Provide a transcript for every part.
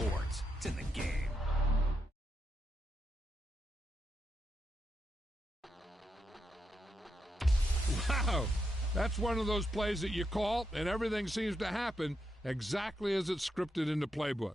sports. It's in the game. Wow, that's one of those plays that you call, and everything seems to happen exactly as it's scripted in the playbook.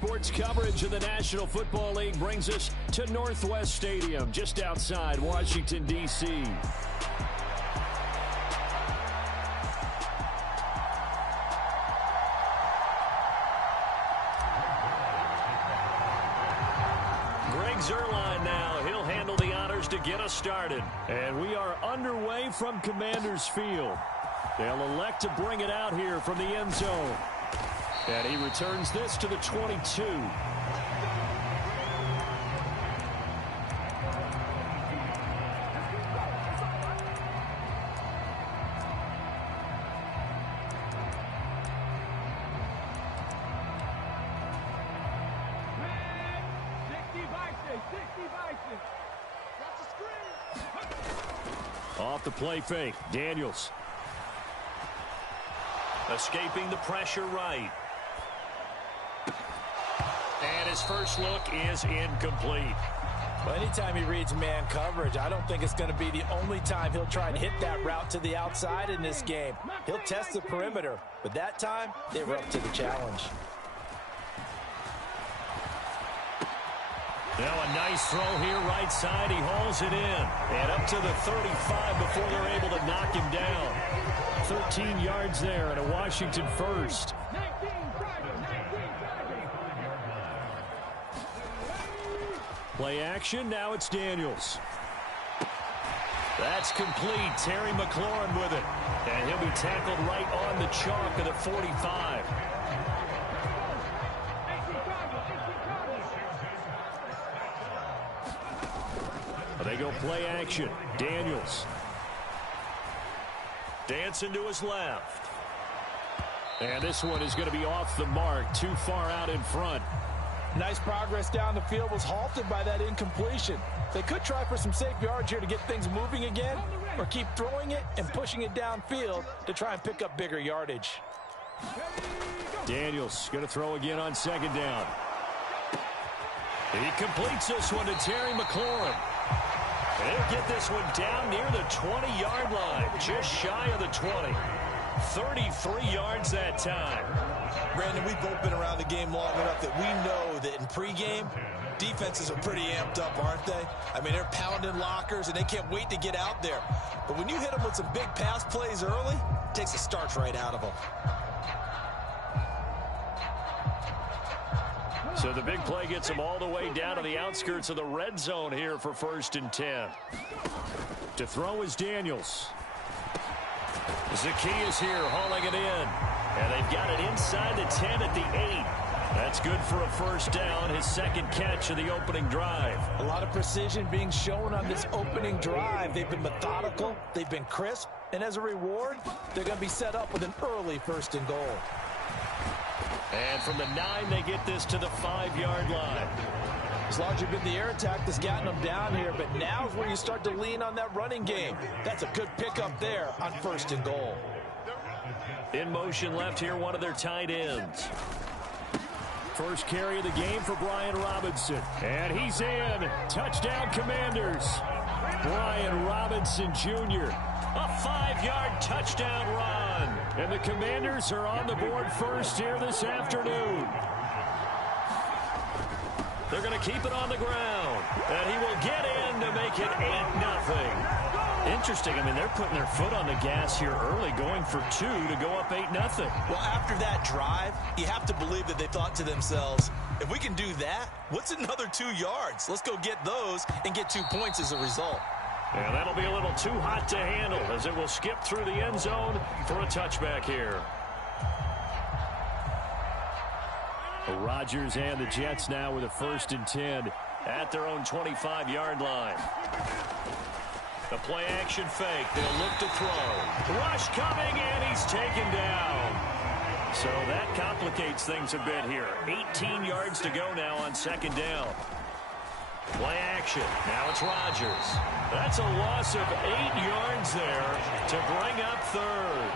Sports coverage of the National Football League brings us to Northwest Stadium, just outside Washington, D.C. Greg Zuerlein now. He'll handle the honors to get us started. And we are underway from Commanders Field. They'll elect to bring it out here from the end zone. And he returns this to the 22. Off the play fake, Daniels. Escaping the pressure right. And his first look is incomplete. Well, anytime he reads man coverage, I don't think it's going to be the only time he'll try and hit that route to the outside in this game. He'll test the perimeter, but that time, they were up to the challenge. Now a nice throw here, right side. He hauls it in. And up to the 35 before they're able to knock him down. 13 yards there and a Washington first. Play action, now it's Daniels. That's complete. Terry McLaurin with it. And he'll be tackled right on the chalk of the 45. They go play action. Daniels. Dancing to his left. And this one is going to be off the mark. Too far out in front. Nice progress down the field was halted by that incompletion. They could try for some safe yards here to get things moving again, or keep throwing it and pushing it downfield to try and pick up bigger yardage. Daniels going to throw again on second down. He completes this one to Terry McLaurin. And he'll get this one down near the 20-yard line, just shy of the 20. 33 yards that time. Brandon, we've both been around the game long enough that we know that in pregame, defenses are pretty amped up, aren't they? I mean, they're pounding lockers, and they can't wait to get out there. But when you hit them with some big pass plays early, it takes the starch right out of them. So the big play gets them all the way down to the outskirts of the red zone here for 1st and 10. To throw is Daniels. Zacchaeus here hauling it in. And they've got it inside the 10 at the 8. That's good for a first down, his second catch of the opening drive. A lot of precision being shown on this opening drive. They've been methodical, they've been crisp, and as a reward, they're going to be set up with an early 1st and goal. And from the 9, they get this to the 5-yard line. It's largely been the air attack that's gotten them down here, but now's where you start to lean on that running game. That's a good pickup there on 1st and goal. In motion left here, one of their tight ends. First carry of the game for Brian Robinson. And he's in. Touchdown, Commanders. Brian Robinson Jr. A 5-yard touchdown run. And the Commanders are on the board first here this afternoon. They're going to keep it on the ground. And he will get in to make it 8-0. Interesting. I mean, they're putting their foot on the gas here early, going for 2 to go up 8-0. Well, after that drive, you have to believe that they thought to themselves, if we can do that, what's another 2 yards? Let's go get those and get 2 points as a result. And that'll be a little too hot to handle as it will skip through the end zone for a touchback here. Rodgers and the Jets now with a 1st and 10 at their own 25-yard line. The play action fake. They'll look to throw. Rush coming, and he's taken down. So that complicates things a bit here. 18 yards to go now on 2nd down. Play action. Now it's Rodgers. That's a loss of 8 yards there to bring up 3rd.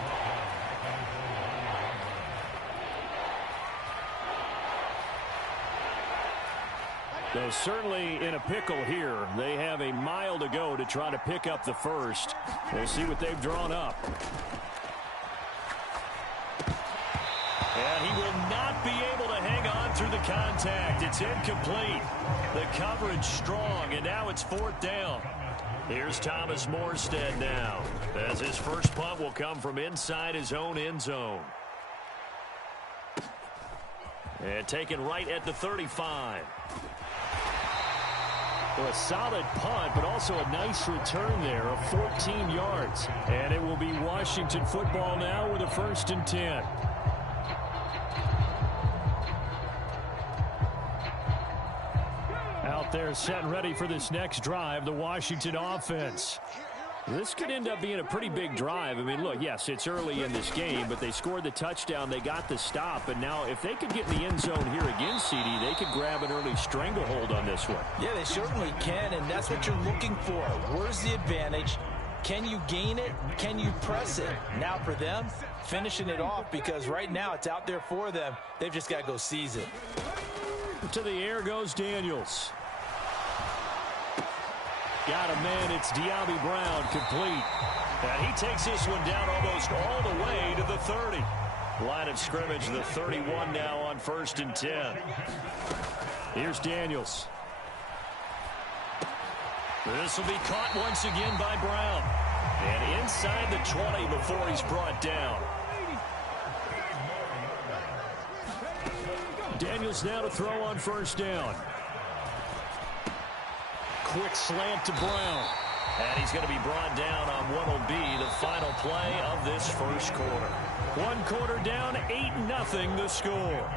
So certainly in a pickle here. They have a mile to go to try to pick up the 1st. We'll see what they've drawn up. And he will not be able to hang on through the contact. It's incomplete. The coverage strong, and now it's 4th down. Here's Thomas Morstead now, as his first punt will come from inside his own end zone. And taken right at the 35. Well, a solid punt, but also a nice return there of 14 yards. And it will be Washington football now with a 1st and 10. Out there set and ready for this next drive, the Washington offense. This could end up being a pretty big drive. I mean, look, yes, it's early in this game, but they scored the touchdown, they got the stop, and now if they could get in the end zone here again, CD, they could grab an early stranglehold on this one. Yeah, they certainly can, and that's what you're looking for. Where's the advantage? Can you gain it? Can you press it? Now for them, finishing it off, because right now it's out there for them. They've just got to go seize it. To the air goes Daniels. Got a man, it's De'Ami Brown, complete. And he takes this one down almost all the way to the 30. Line of scrimmage, the 31 now on 1st and 10. Here's Daniels. This will be caught once again by Brown. And inside the 20 before he's brought down. Daniels now to throw on 1st down. Quick slant to Brown. And he's going to be brought down on what will be the final play of this 1st quarter. 1 quarter down, 8-0 the score.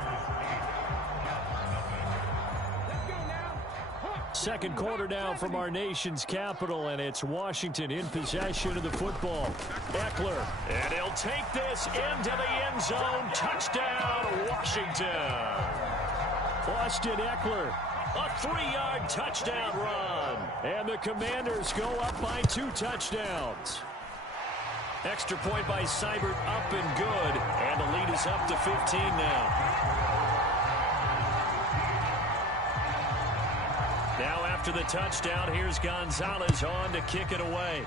2nd quarter now from our nation's capital, and it's Washington in possession of the football. Eckler, and he'll take this into the end zone. Touchdown, Washington. Austin Eckler. A 3-yard touchdown run. And the Commanders go up by 2 touchdowns. Extra point by Seibert, up and good. And the lead is up to 15 now. Now after the touchdown, here's Gonzalez on to kick it away.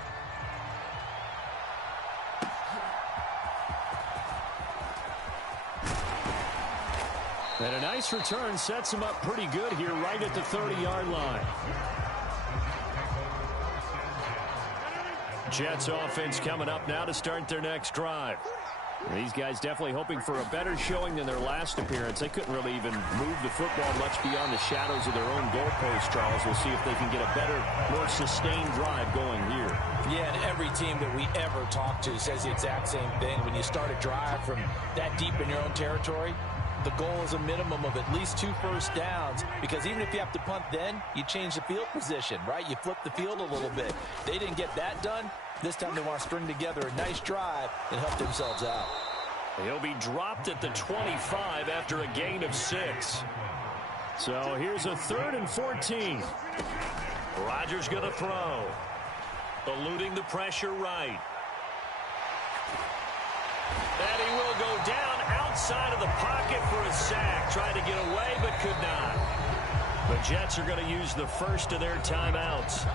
And a nice return sets him up pretty good here right at the 30-yard line. Jets offense coming up now to start their next drive. These guys definitely hoping for a better showing than their last appearance. They couldn't really even move the football much beyond the shadows of their own goalpost, Charles. We'll see if they can get a better, more sustained drive going here. Yeah, and every team that we ever talk to says the exact same thing. When you start a drive from that deep in your own territory, the goal is a minimum of at least 2 first downs, because even if you have to punt then, you change the field position, right? You flip the field a little bit. They didn't get that done. This time they want to string together a nice drive and help themselves out. He'll be dropped at the 25 after a gain of 6. So here's a 3rd and 14. Rodgers going to throw. Eluding the pressure right. And he will go down outside of the pocket for a sack. Tried to get away but could not. The Jets are going to use the first of their timeouts.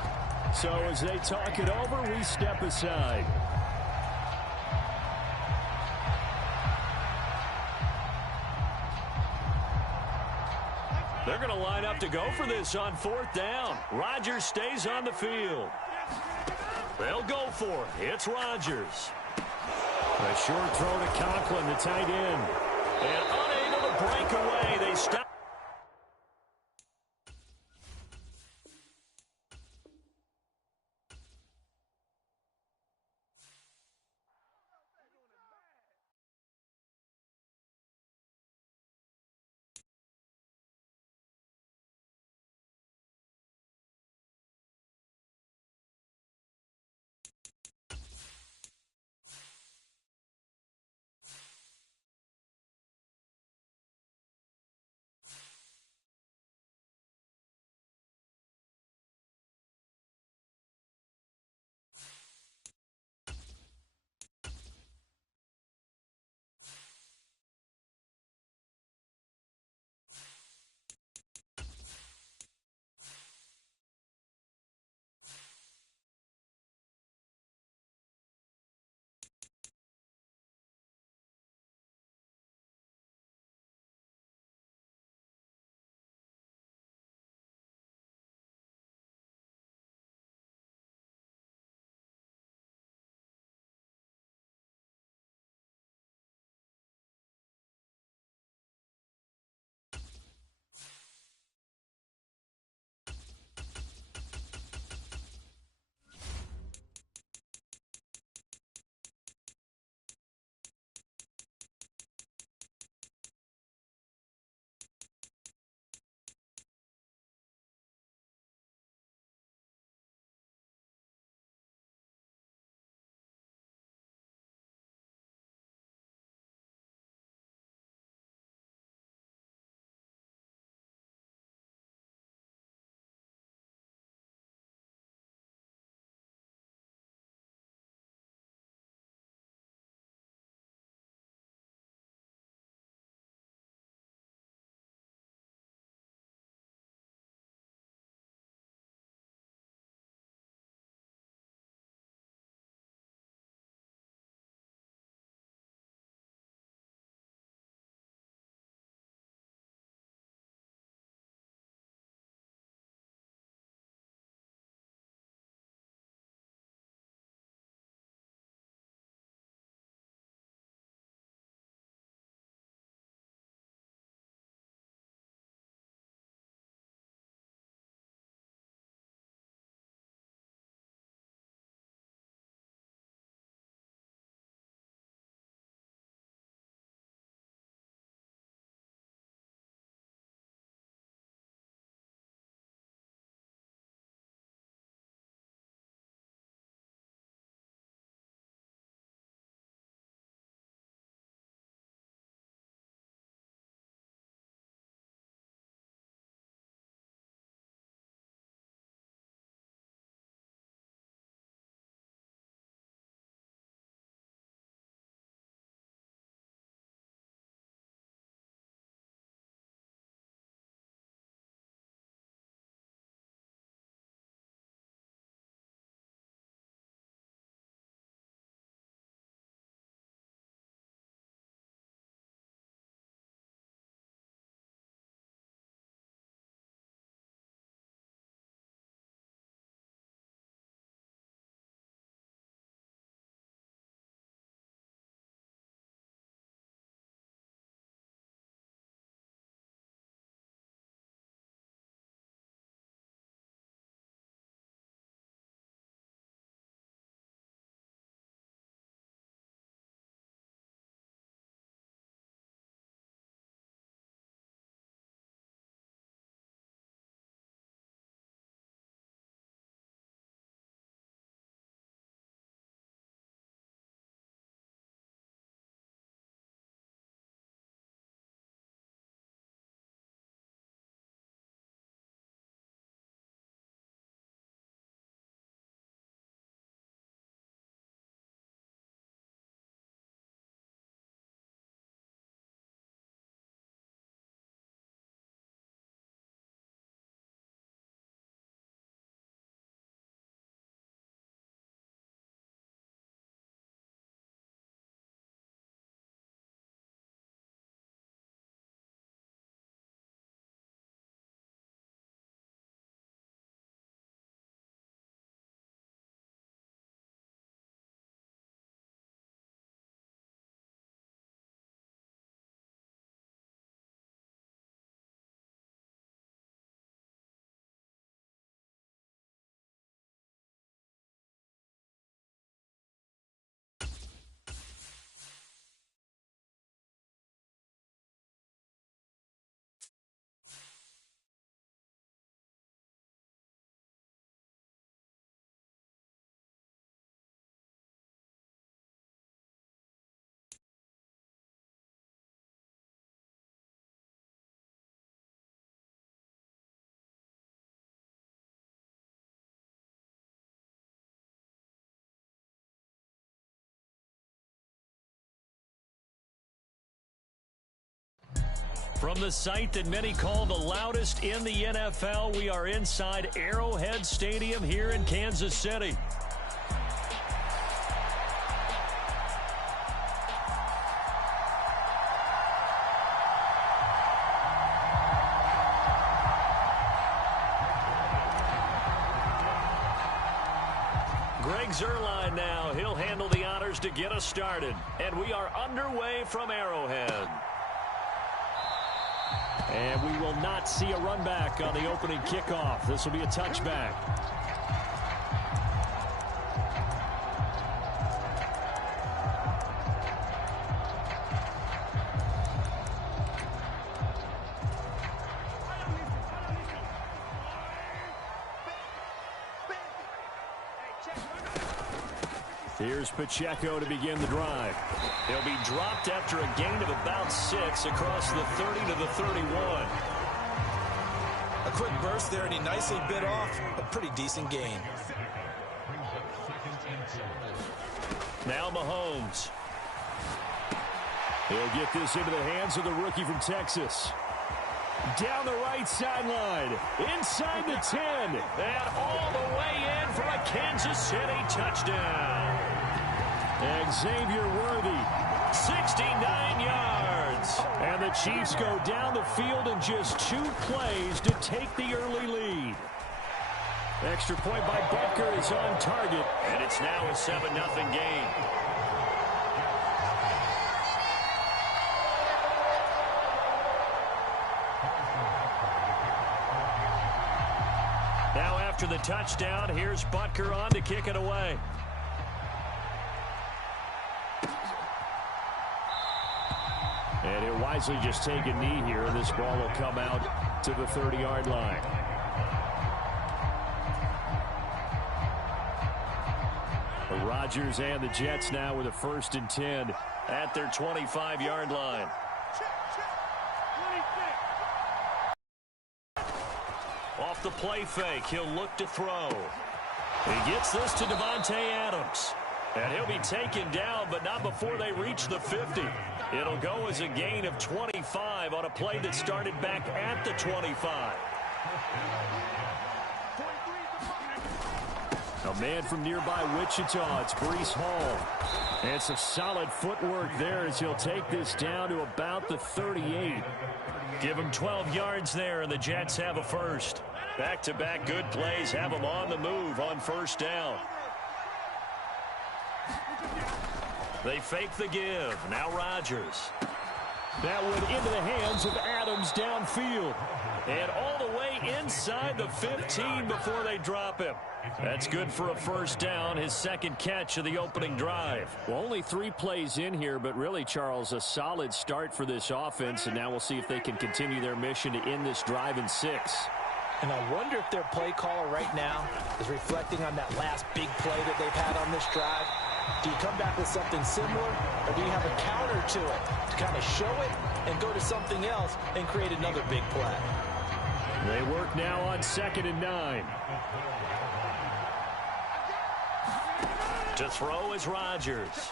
So as they talk it over, we step aside. They're going to line up to go for this on 4th down. Rodgers stays on the field. They'll go for it. It's Rodgers. A short throw to Conklin, the tight end. And unable to break away. They stop. From the site that many call the loudest in the NFL, we are inside Arrowhead Stadium here in Kansas City. Greg Zuerlein now. He'll handle the honors to get us started. And we are underway from Arrowhead. And we will not see a run back on the opening kickoff. This will be a touchback. Here's Pacheco to begin the drive. He'll be dropped after a gain of about 6 across the 30 to the 31. A quick burst there, and he nicely bit off a pretty decent gain. Now Mahomes. He'll get this into the hands of the rookie from Texas. Down the right sideline, inside the 10, and all the way in for a Kansas City touchdown. Xavier Worthy, 69 yards. And the Chiefs go down the field in just 2 plays to take the early lead. Extra point by Butker is on target, and it's now a 7-0 game. Now after the touchdown, here's Butker on to kick it away. And he'll wisely just take a knee here, and this ball will come out to the 30-yard line. The Rodgers and the Jets now with a 1st and 10 at their 25-yard line. Off the play fake, he'll look to throw. He gets this to Davante Adams. And he'll be taken down, but not before they reach the 50. It'll go as a gain of 25 on a play that started back at the 25. A man from nearby Wichita, it's Breece Hall. And some solid footwork there as he'll take this down to about the 38. Give him 12 yards there, and the Jets have a first. Back-to-back good plays have them on the move on 1st down. They fake the give. Now Rodgers. That one into the hands of Adams downfield. And all the way inside the 15 before they drop him. That's good for a 1st down, his 2nd catch of the opening drive. Well, only 3 plays in here, but really, Charles, a solid start for this offense. And now we'll see if they can continue their mission to end this drive in 6. And I wonder if their play caller right now is reflecting on that last big play that they've had on this drive. Do you come back with something similar, or do you have a counter to it to kind of show it and go to something else and create another big play? They work now on 2nd and 9. To throw is Rodgers.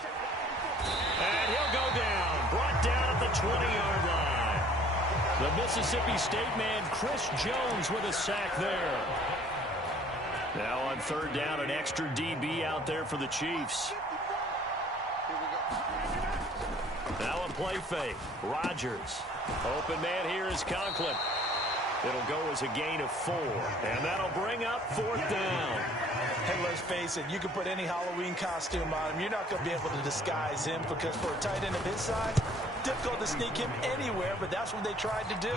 And he'll go down. Brought down at the 20-yard line. The Mississippi State man, Chris Jones, with a sack there. Now on 3rd down, an extra DB out there for the Chiefs. Now a play fake. Rodgers. Open man here is Conklin. It'll go as a gain of 4. And that'll bring up 4th down. Hey, let's face it, you can put any Halloween costume on him. You're not going to be able to disguise him, because for a tight end of his size, difficult to sneak him anywhere, but that's what they tried to do.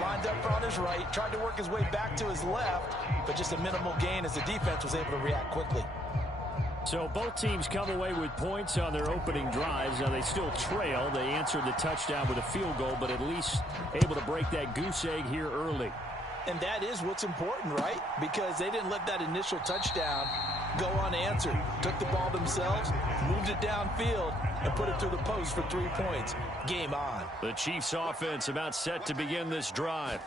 Lined up on his right, tried to work his way back to his left, but just a minimal gain as the defense was able to react quickly. So both teams come away with points on their opening drives. Now they still trail. They answered the touchdown with a field goal, but at least able to break that goose egg here early. And that is what's important, right? Because they didn't let that initial touchdown go unanswered. Took the ball themselves, moved it downfield, and put it through the post for 3 points. Game on. The Chiefs offense about set to begin this drive.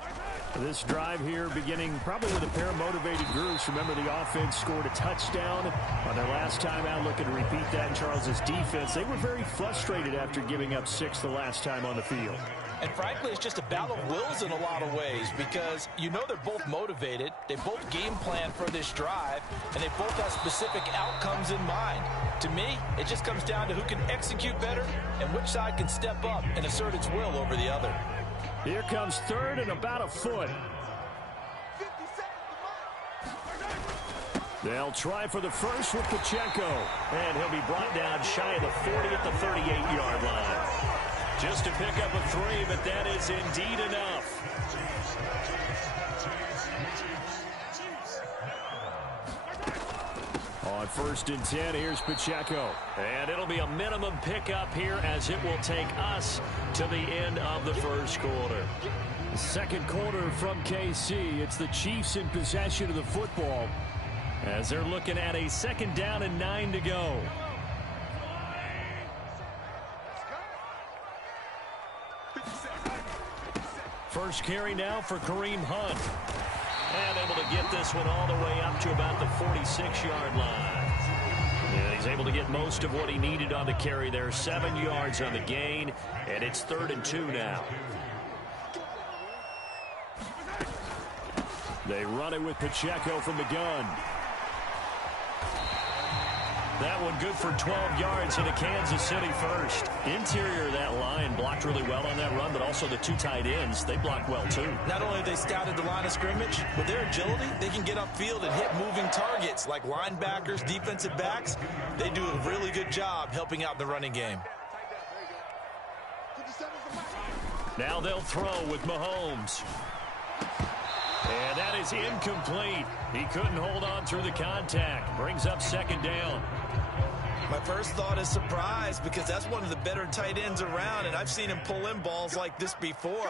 This drive here beginning probably with a pair of motivated groups. Remember, the offense scored a touchdown on their last time out. Looking to repeat that in Charles's defense. They were very frustrated after giving up 6 the last time on the field. And frankly, it's just a battle of wills in a lot of ways because you know they're both motivated. They both game plan for this drive, and they both have specific outcomes in mind. To me, it just comes down to who can execute better and which side can step up and assert its will over the other. Here comes third and about a foot. They'll try for the first with Pacheco. And he'll be brought down shy of the 40 at the 38-yard line. Just to pick up a 3, but that is indeed enough. On 1st and 10, here's Pacheco. And it'll be a minimum pickup here as it will take us to the end of the first quarter. Second quarter from KC. It's the Chiefs in possession of the football as they're looking at a 2nd down and 9 to go. First carry now for Kareem Hunt. And able to get this one all the way up to about the 46-yard line. And he's able to get most of what he needed on the carry there. 7 yards on the gain, and it's 3rd and 2 now. They run it with Pacheco from the gun. That one good for 12 yards into Kansas City first. Interior of that line blocked really well on that run, but also the 2 tight ends, they blocked well too. Not only have they scouted the line of scrimmage, with their agility, they can get upfield and hit moving targets like linebackers, defensive backs. They do a really good job helping out the running game. Now they'll throw with Mahomes. And that is incomplete. He couldn't hold on through the contact. Brings up 2nd down. My first thought is surprise because that's one of the better tight ends around, and I've seen him pull in balls like this before.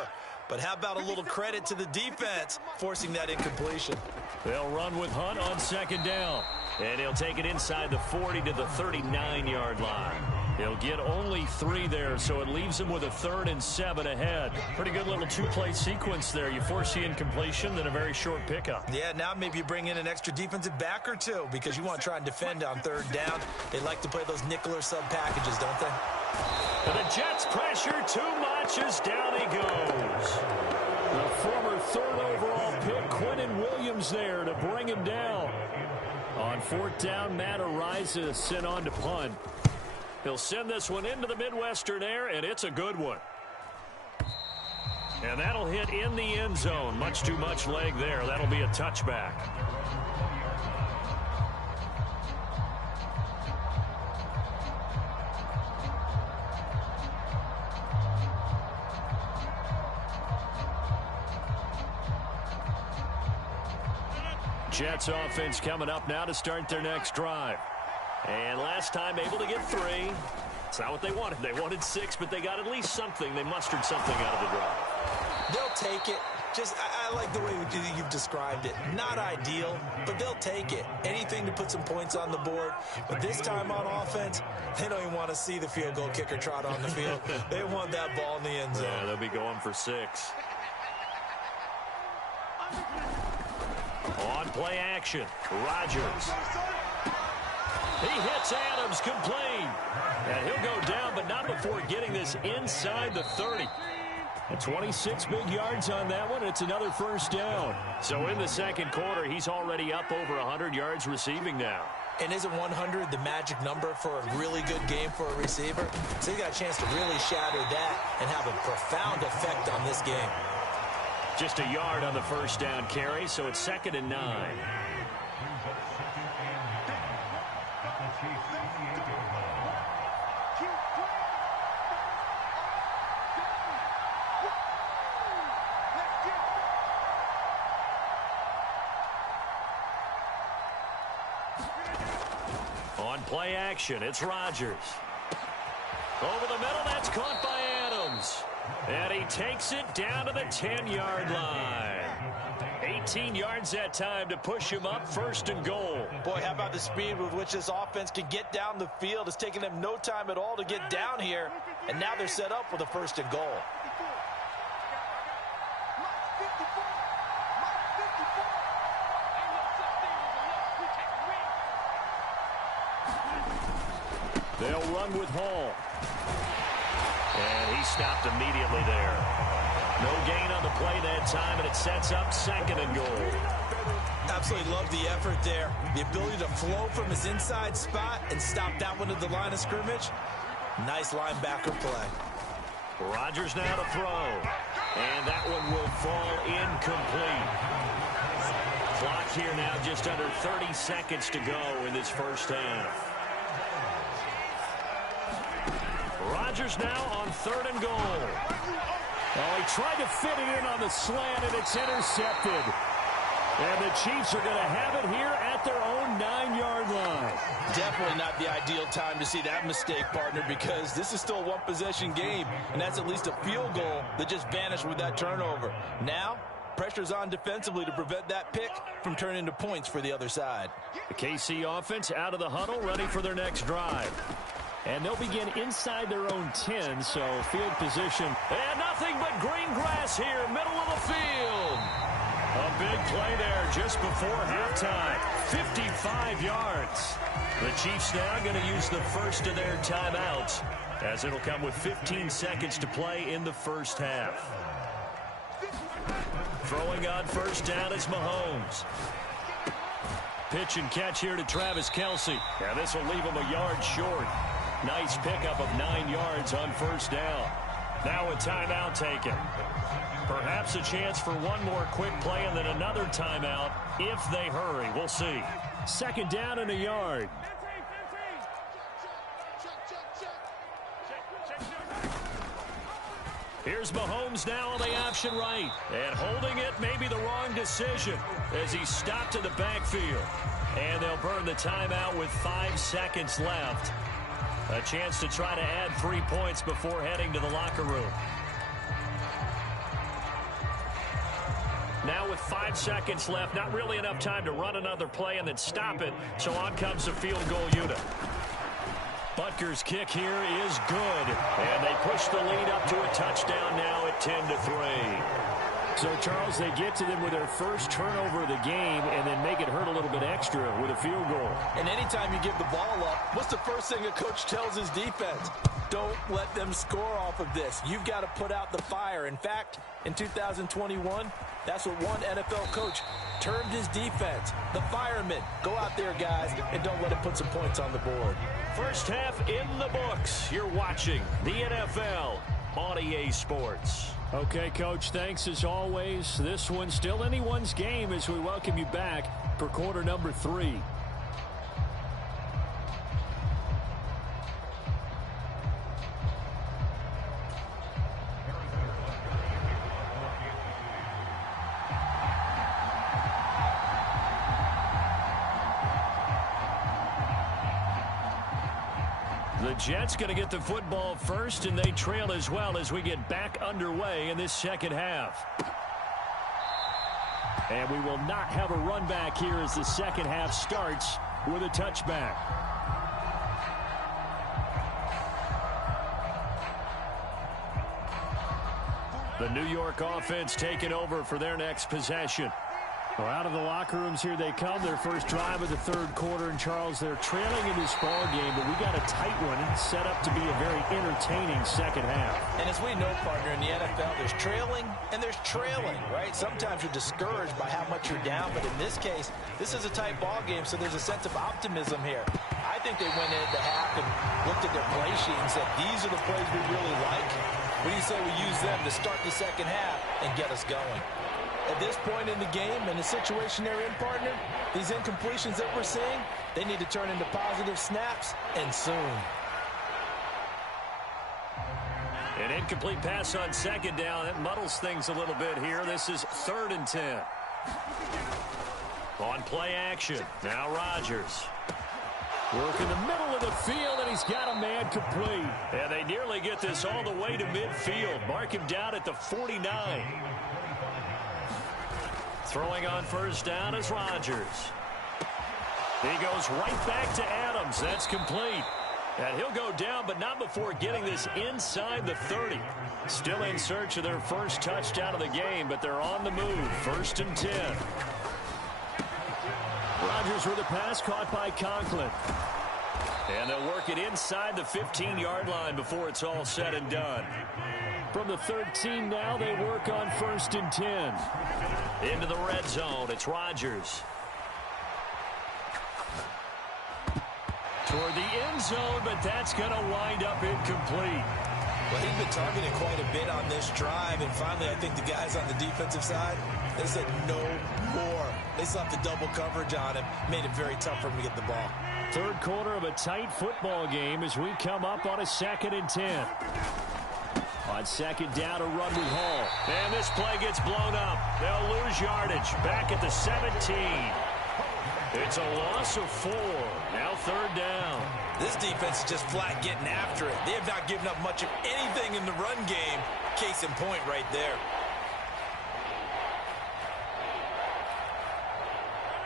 But how about a little credit to the defense forcing that incompletion? They'll run with Hunt on 2nd down. And he'll take it inside the 40 to the 39-yard line. He'll get only 3 there, so it leaves him with a 3rd and 7 ahead. Pretty good little 2-play sequence there. You force the incompletion, then a very short pickup. Yeah, now maybe you bring in an extra defensive back or 2 because you want to try and defend on 3rd down. They like to play those nickel or sub packages, don't they? And the Jets pressure too much as down he goes. The former 3rd overall pick, Quentin Williams there to bring him down. On 4th down, Matt Araiza sent on to punt. He'll send this one into the Midwestern air, and it's a good one. And that'll hit in the end zone. Much too much leg there. That'll be a touchback. Jets offense coming up now to start their next drive. And last time able to get 3. It's not what they wanted. They wanted 6, but they got at least something. They mustered something out of the drive. They'll take it. Just, I like the way you've described it. Not ideal, but they'll take it. Anything to put some points on the board. But this time on offense, they don't even want to see the field goal kicker trot on the field. They want that ball in the end zone. Yeah, they'll be going for 6. On play action, Rodgers. He hits Adams complete. And he'll go down, but not before getting this inside the 30. And 26 big yards on that one. It's another 1st down. So in the second quarter, he's already up over 100 yards receiving now. And isn't 100 the magic number for a really good game for a receiver? So he got a chance to really shatter that and have a profound effect on this game. Just a yard on the 1st down carry, so it's 2nd and 9. On play action, it's Rodgers. Over the middle, that's caught by Adams. And he takes it down to the 10-yard line. 18 yards that time to push him up 1st and goal. Boy, how about the speed with which this offense can get down the field? It's taken them no time at all to get down here. And now they're set up with a 1st and goal. They'll run with Hall. And he stopped immediately there. No gain on the play that time, and it sets up 2nd and goal. Absolutely love the effort there. The ability to flow from his inside spot and stop that one at the line of scrimmage. Nice linebacker play. Rodgers now to throw. And that one will fall incomplete. Clock here now just under 30 seconds to go in this first half. Rodgers now on 3rd and goal. Oh, he tried to fit it in on the slant, and it's intercepted. And the Chiefs are going to have it here at their own 9-yard line. Definitely not the ideal time to see that mistake, partner, because this is still a one-possession game, and that's at least a field goal that just vanished with that turnover. Now, pressure's on defensively to prevent that pick from turning into points for the other side. The KC offense out of the huddle, ready for their next drive. And they'll begin inside their own 10, so field position. And nothing but green grass here, middle of the field. A big play there just before halftime. 55 yards. The Chiefs now going to use the first of their timeouts, as it'll come with 15 seconds to play in the first half. Throwing on first down is Mahomes. Pitch and catch here to Travis Kelce. Yeah, this will leave him a yard short. Nice pickup of 9 yards on first down. Now a timeout taken. Perhaps a chance for one more quick play and then another timeout if they hurry. We'll see. 2nd down and a yard. Here's Mahomes now on the option right. And holding it may be the wrong decision as he stopped in the backfield. And they'll burn the timeout with 5 seconds left. A chance to try to add 3 points before heading to the locker room. Now with 5 seconds left, not really enough time to run another play and then stop it. So on comes the field goal unit. Butker's kick here is good. And they push the lead up to a touchdown now at 10-3. So, Charles, they get to them with their first turnover of the game and then make it hurt a little bit extra with a field goal. And anytime you give the ball up, what's the first thing a coach tells his defense? Don't let them score off of this. You've got to put out the fire. In fact, in 2021, that's what one NFL coach termed his defense. The firemen. Go out there, guys, and don't let them put some points on the board. First half in the books. You're watching the NFL on EA Sports. Okay, Coach, thanks as always. This one's still anyone's game as we welcome you back for quarter number 3. The Jets going to get the football first, and they trail as well as we get back underway in this second half. And we will not have a run back here as the second half starts with a touchback. The New York offense taking over for their next possession. Well, out of the locker rooms here they come. Their first drive of the third quarter. And, Charles, they're trailing in this ball game, but we got a tight one set up to be a very entertaining second half. And as we know, partner, in the NFL, there's trailing and there's trailing, right? Sometimes you're discouraged by how much you're down, but in this case, this is a tight ball game, so there's a sense of optimism here. I think they went into half and looked at their play sheet and said, these are the plays we really like. What do you say we use them to start the second half and get us going? At this point in the game and the situation they're in, partner, these incompletions that we're seeing, they need to turn into positive snaps, and soon. An incomplete pass on second down. That muddles things a little bit here. This is 3rd and 10. On play action. Now Rodgers. Work in the middle of the field, and he's got a man complete. And they nearly get this all the way to midfield. Mark him down at the 49. Throwing on first down is Rodgers. He goes right back to Adams. That's complete. And he'll go down, but not before getting this inside the 30. Still in search of their first touchdown of the game, but they're on the move. 1st and 10. Rodgers with a pass caught by Conklin. And they'll work it inside the 15-yard line before it's all said and done. From the 13 now, they work on 1st and 10. Into the red zone, it's Rodgers. Toward the end zone, but that's going to wind up incomplete. Well, he's been targeted quite a bit on this drive, and finally I think the guys on the defensive side, they said no more. They slapped the double coverage on him, made it very tough for him to get the ball. Third quarter of a tight football game as we come up on a 2nd and 10. On 2nd down, a run with Hall. And this play gets blown up. They'll lose yardage. Back at the 17. It's a loss of 4. Now 3rd down. This defense is just flat getting after it. They have not given up much of anything in the run game. Case in point right there.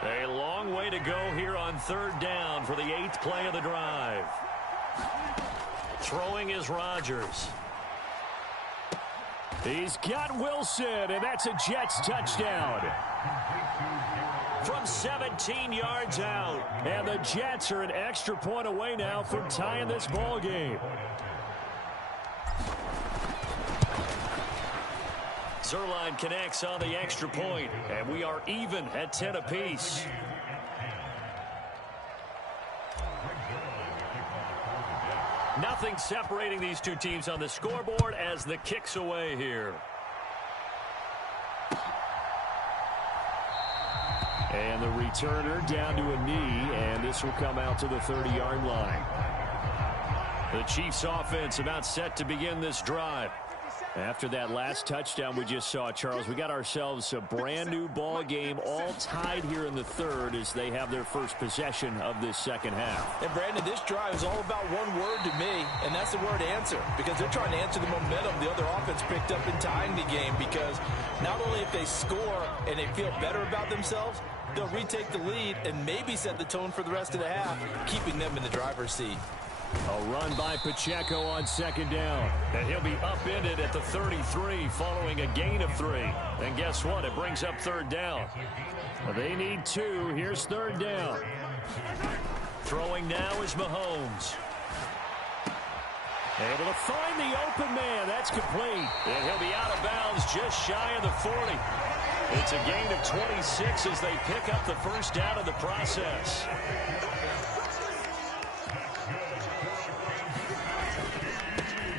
A long way to go here on 3rd down for the 8th play of the drive. Throwing is Rodgers. He's got Wilson, and that's a Jets touchdown. From 17 yards out. And the Jets are an extra point away now from tying this ball game. Zuerlein connects on the extra point, and we are even at 10 apiece. Nothing separating these two teams on the scoreboard as the kick's away here. And the returner down to a knee, and this will come out to the 30-yard line. The Chiefs offense about set to begin this drive. After that last touchdown we just saw, Charles, we got ourselves a brand new ball game, all tied here in the 3rd as they have their first possession of this 2nd half. And Brandon, this drive is all about one word to me, and that's the word answer, because they're trying to answer the momentum the other offense picked up in tying the game, because not only if they score and they feel better about themselves, they'll retake the lead and maybe set the tone for the rest of the half, keeping them in the driver's seat. A run by Pacheco on 2nd down. And he'll be upended at the 33 following a gain of 3. And guess what? It brings up 3rd down. They need 2. Here's 3rd down. Throwing now is Mahomes. Able to find the open man. That's complete. And he'll be out of bounds just shy of the 40. It's a gain of 26 as they pick up the 1st down in the process.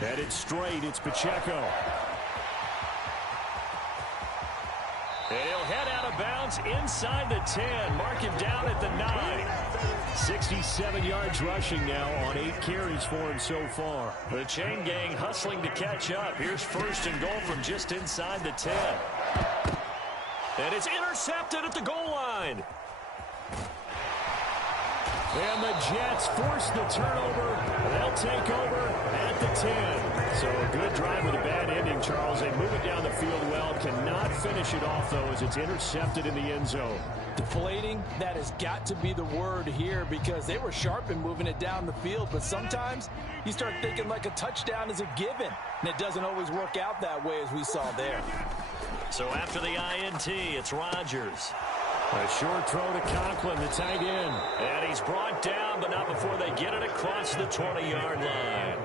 Headed straight, it's Pacheco. And he'll head out of bounds inside the 10. Mark him down at the 9. 67 yards rushing now on 8 carries for him so far. The chain gang hustling to catch up. Here's 1st and goal from just inside the 10. And it's intercepted at the goal line. And the Jets force the turnover. They'll take over at the 10. So a good drive with a bad ending, Charles. They move it down the field well. Cannot finish it off, though, as it's intercepted in the end zone. Deflating, that has got to be the word here, because they were sharp in moving it down the field. But sometimes you start thinking like a touchdown is a given. And it doesn't always work out that way, as we saw there. So after the INT, it's Rodgers. A short throw to Conklin, the tight end. And he's brought down, but not before they get it across the 20-yard line.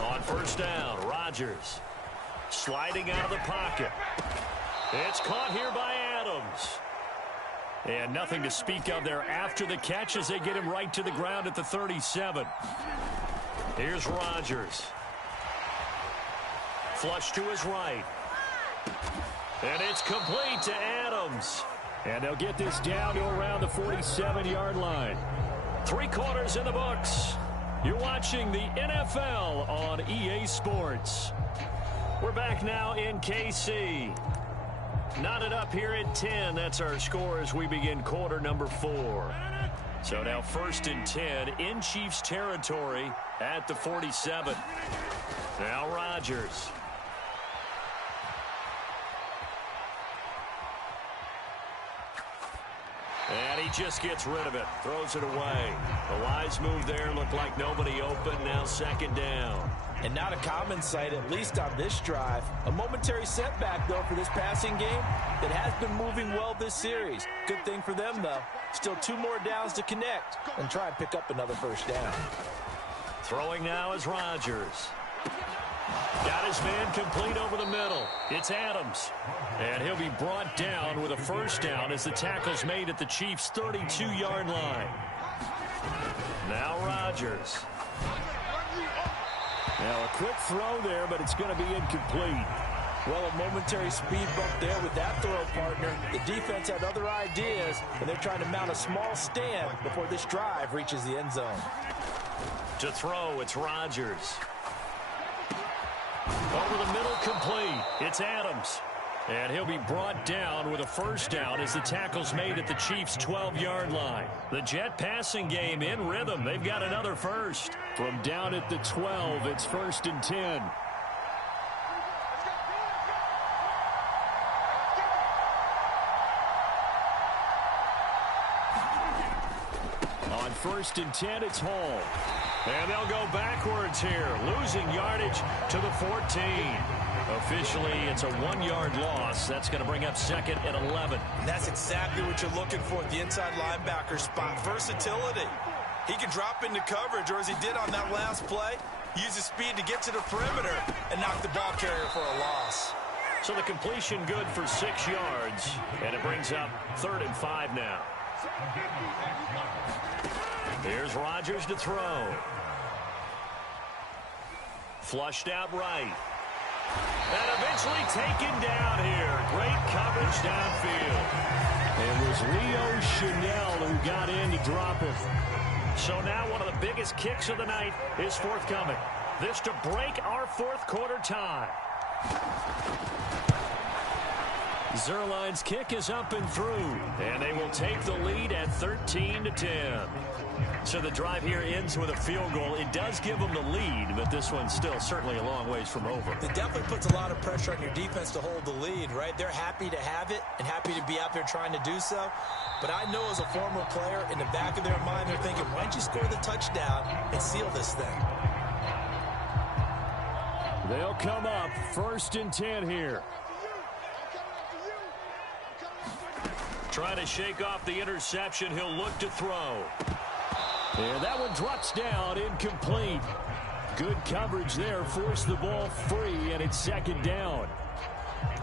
On 1st down, Rodgers sliding out of the pocket. It's caught here by Adams. And nothing to speak of there after the catch as they get him right to the ground at the 37. Here's Rodgers. Flush to his right. And it's complete to Adams. And they'll get this down to around the 47-yard line. 3 quarters in the books. You're watching the NFL on EA Sports. We're back now in KC. Knotted up here at 10. That's our score as we begin quarter number 4. So now 1st and 10 in Chiefs territory at the 47. Now Rodgers. And he just gets rid of it. Throws it away. The wise move there. Looked like nobody open. Now 2nd down. And not a common sight, at least on this drive. A momentary setback, though, for this passing game that has been moving well this series. Good thing for them, though. Still 2 more downs to connect and try and pick up another first down. Throwing now is Rodgers. Got his man complete over the middle. It's Adams. And he'll be brought down with a first down as the tackle's made at the Chiefs' 32-yard line. Now Rodgers. Now a quick throw there, but it's going to be incomplete. Well, a momentary speed bump there with that throw partner. The defense had other ideas, and they're trying to mount a small stand before this drive reaches the end zone. To throw, it's Rodgers. Over the middle, complete. It's Adams. And he'll be brought down with a first down as the tackle's made at the Chiefs' 12-yard line. The Jet passing game in rhythm. They've got another first. From down at the 12, it's 1st and 10. On 1st and 10, it's Hall. And they'll go backwards here, losing yardage to the 14. Officially, it's a 1-yard loss. That's going to bring up 2nd and 11. And that's exactly what you're looking for at the inside linebacker spot. Versatility. He can drop into coverage, or as he did on that last play, use his speed to get to the perimeter and knock the ball carrier for a loss. So the completion good for 6 yards, and it brings up 3rd and 5 now. Here's Rodgers to throw. Flushed out right. And eventually taken down here. Great coverage downfield. It was Leo Chanel who got in to drop him. So now one of the biggest kicks of the night is forthcoming. This to break our 4th quarter tie. Zerline's kick is up and through, and they will take the lead at 13-10. So the drive here ends with a field goal. It does give them the lead, but this one's still certainly a long ways from over. It definitely puts a lot of pressure on your defense to hold the lead, right? They're happy to have it and happy to be out there trying to do so. But I know as a former player, in the back of their mind, they're thinking, why don't you score the touchdown and seal this thing? They'll come up 1st and 10 here. Trying to shake off the interception. He'll look to throw. And that one drops down, incomplete. Good coverage there, forced the ball free, and it's 2nd down.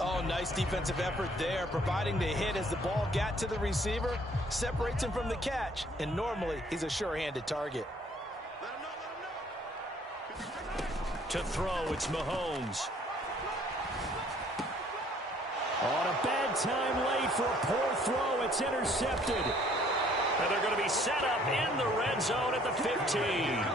Oh, nice defensive effort there, providing the hit as the ball got to the receiver, separates him from the catch, and normally he's a sure-handed target. To throw, it's Mahomes. On a bad time late for a poor throw, it's intercepted. And they're going to be set up in the red zone at the 15.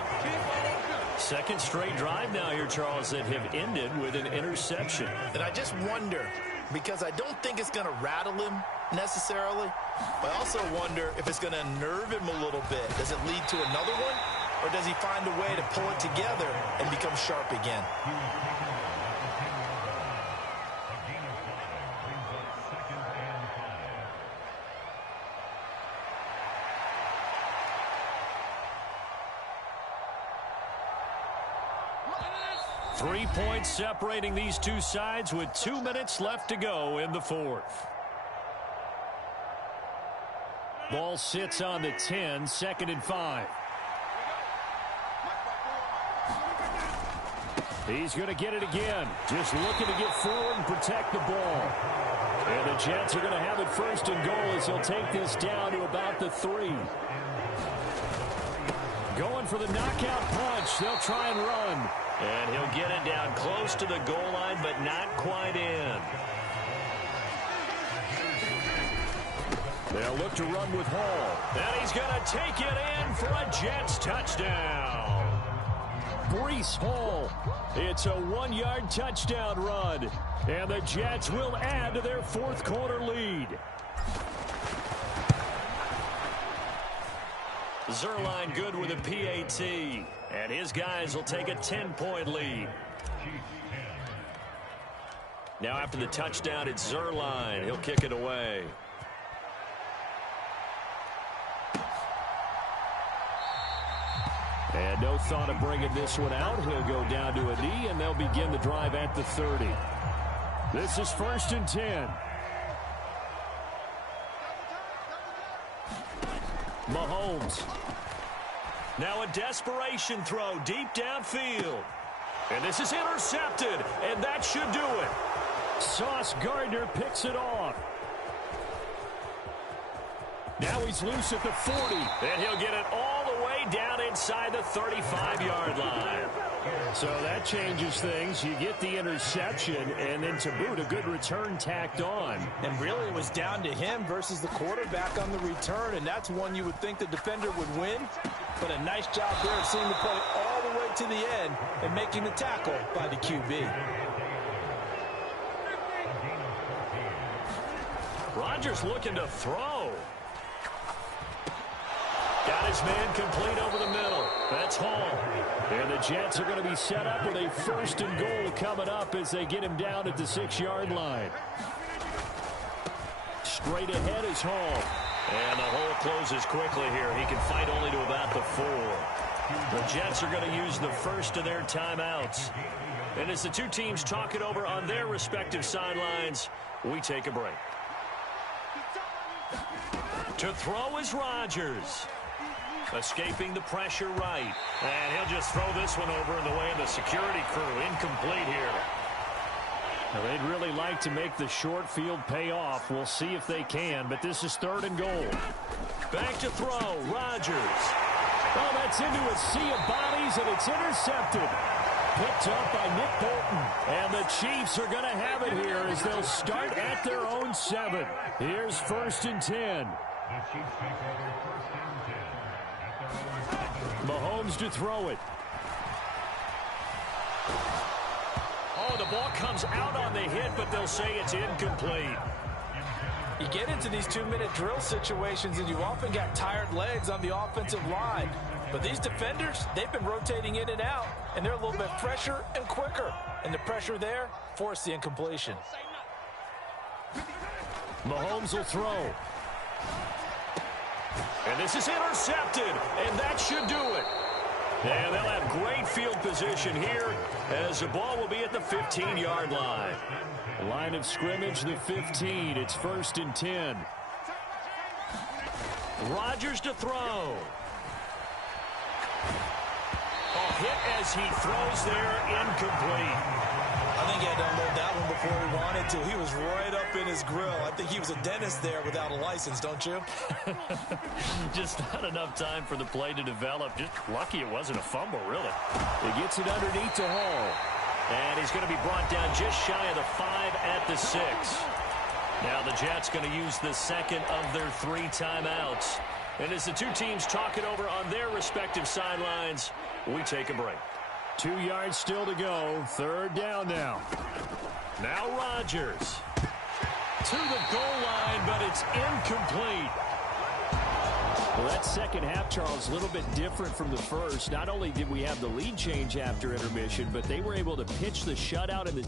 2nd straight drive now here, Charles, that have ended with an interception. And I just wonder, because I don't think it's going to rattle him necessarily, but I also wonder if it's going to unnerve him a little bit. Does it lead to another one, or does he find a way to pull it together and become sharp again? 3 points separating these two sides with 2 minutes left to go in the 4th. Ball sits on the 10, 2nd and 5. He's going to get it again. Just looking to get forward and protect the ball. And the Jets are going to have it 1st and goal as he'll take this down to about the 3. Going for the knockout punch. They'll try and run. And he'll get it down close to the goal line, but not quite in. They'll look to run with Hall. And he's going to take it in for a Jets touchdown. Breece Hall. It's a 1-yard touchdown run. And the Jets will add to their 4th quarter lead. Zerline good with a PAT. And his guys will take a 10-point lead. Now after the touchdown, it's Zerline. He'll kick it away. And No thought of bringing this one out. He'll go down to a knee, and they'll begin the drive at the 30. This is 1st and 10. Mahomes. Now a desperation throw deep downfield. And this is intercepted, and that should do it. Sauce Gardner picks it off. Now he's loose at the 40, and he'll get it all the way down inside the 35-yard line. So that changes things. You get the interception, and then to boot, a good return tacked on. And really, it was down to him versus the quarterback on the return, and that's one you would think the defender would win. But a nice job there of seeing the play all the way to the end and making the tackle by the QB. Rodgers looking to throw. Got his man complete over the middle. That's Hall. And the Jets are going to be set up with a 1st and goal coming up as they get him down at the 6-yard line. Straight ahead is Hall. And the hole closes quickly here. He can fight only to about the 4. The Jets are going to use the first of their timeouts. And as the two teams talk it over on their respective sidelines, we take a break. To throw is Rodgers. Escaping the pressure right. And he'll just throw this one over in the way of the security crew. Incomplete here. Now, they'd really like to make the short field pay off. We'll see if they can, but this is 3rd and goal. Back to throw, Rodgers. Oh, that's into a sea of bodies, and it's intercepted. Picked up by Nick Bolton. And the Chiefs are going to have it here as they'll start at their own 7. Here's 1st and 10. Mahomes to throw it. Oh, the ball comes out on the hit, but they'll say it's incomplete. You get into these 2-minute drill situations, and you often got tired legs on the offensive line. But these defenders, they've been rotating in and out, and they're a little bit fresher and quicker. And the pressure there forced the incompletion. Mahomes will throw. And this is intercepted, and that should do it. And they'll have great field position here as the ball will be at the 15-yard line. Line of scrimmage, the 15. It's 1st and 10. Rodgers to throw. Oh, hit as he throws there, incomplete. I think he had to unload that one before he wanted to. He was right up in his grill. I think he was a dentist there without a license, don't you? Just not enough time for the play to develop. Just lucky it wasn't a fumble, really. He gets it underneath to Hall. And he's going to be brought down just shy of the 5 at the 6. Now the Jets going to use the second of their 3 timeouts. And as the two teams talk it over on their respective sidelines, we take a break. 2 yards still to go. 3rd down now. Now Rodgers to the goal line, but it's incomplete. Well, that second half, Charles, a little bit different from the first. Not only did we have the lead change after intermission, but they were able to pitch the shutout in the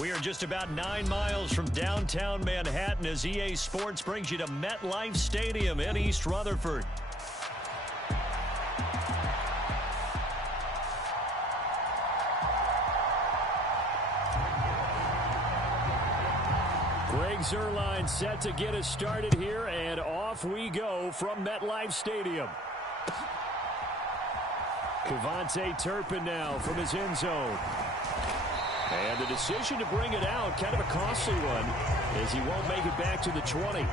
We are just about 9 miles from downtown Manhattan as EA Sports brings you to MetLife Stadium in East Rutherford. Greg Zuerlein set to get us started here, and off we go from MetLife Stadium. Kevontae Turpin now from his end zone. And the decision to bring it out, kind of a costly one, as he won't make it back to the 20.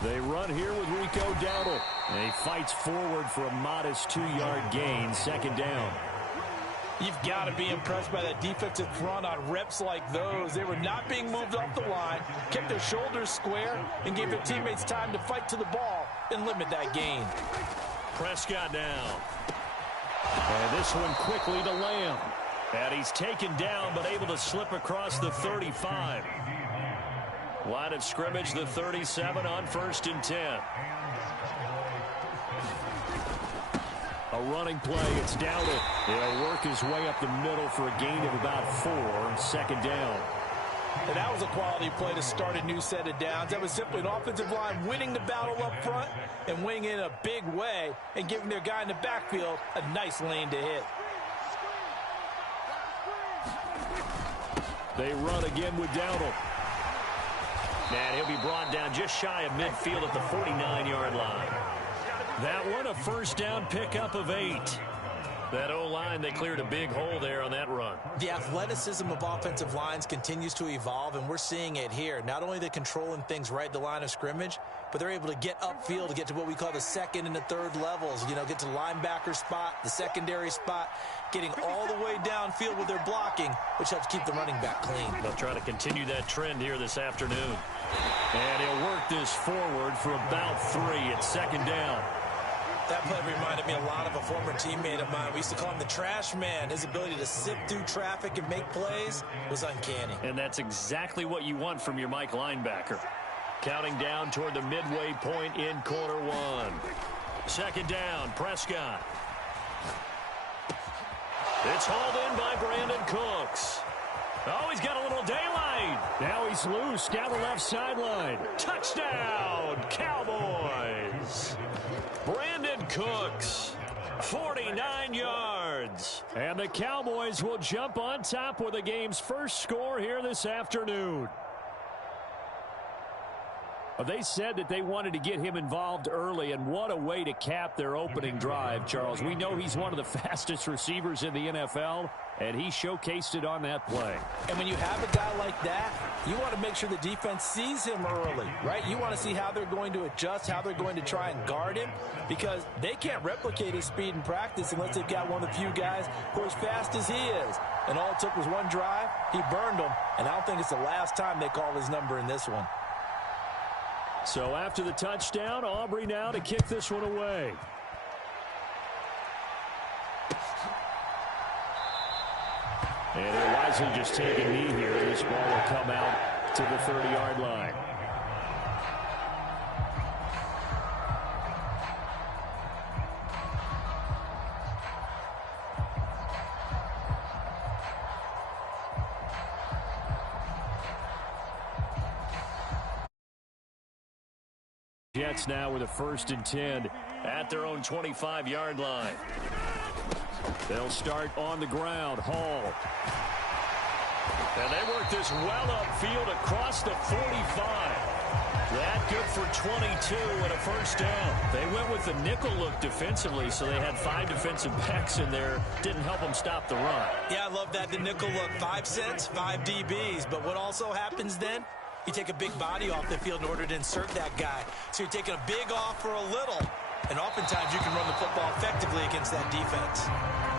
They run here with Rico Dowdle. And he fights forward for a modest 2-yard gain, second down. You've got to be impressed by that defensive front on reps like those. They were not being moved off the line, kept their shoulders square, and gave their teammates time to fight to the ball and limit that gain. Prescott down. And this one quickly to Lamb. And he's taken down but able to slip across the 35. Line of scrimmage, the 37 on 1st and 10. A running play, it's Dowdle. He'll work his way up the middle for a gain of about 4, second down. And that was a quality play to start a new set of downs. That was simply an offensive line winning the battle up front and winning it in a big way and giving their guy in the backfield a nice lane to hit. They run again with Dowdle. And he'll be brought down just shy of midfield at the 49-yard line. That one, a first down pickup of 8. That O-line, they cleared a big hole there on that run. The athleticism of offensive lines continues to evolve, and we're seeing it here. Not only are they controlling things right at the line of scrimmage, but they're able to get upfield to get to what we call the second and the third levels. You know, get to the linebacker spot, the secondary spot, getting all the way downfield with their blocking, which helps keep the running back clean. They'll try to continue that trend here this afternoon. And he'll work this forward for about 3 at second down. That play reminded me a lot of a former teammate of mine. We used to call him the trash man. His ability to sift through traffic and make plays was uncanny. And that's exactly what you want from your Mike linebacker. Counting down toward the midway point in quarter 1. Second down, Prescott. It's hauled in by Brandon Cooks. Oh, he's got a little daylight. Now he's loose down the left sideline. Touchdown, Cowboys. Brandon Cooks, 49 yards. And the Cowboys will jump on top with the game's first score here this afternoon. They said that they wanted to get him involved early, and what a way to cap their opening drive, Charles. We know he's one of the fastest receivers in the NFL, and he showcased it on that play. And when you have a guy like that, you want to make sure the defense sees him early, right? You want to see how they're going to adjust, how they're going to try and guard him, because they can't replicate his speed in practice unless they've got one of the few guys who are as fast as he is. And all it took was one drive. He burned them, and I don't think it's the last time they call his number in this one. So after the touchdown, Aubrey now to kick this one away. And he'll wisely just take a knee here. This ball will come out to the 30-yard line. Jets now with a 1st and 10 at their own 25-yard line. They'll start on the ground. Hall. And they work this well upfield across the 45. That good for 22 and a first down. They went with the nickel look defensively, so they had 5 defensive backs in there. Didn't help them stop the run. Yeah, I love that, the nickel look. 5 cents, 5 DBs. But what also happens then? You take a big body off the field in order to insert that guy. So you're taking a big off for a little. And oftentimes you can run the football effectively against that defense.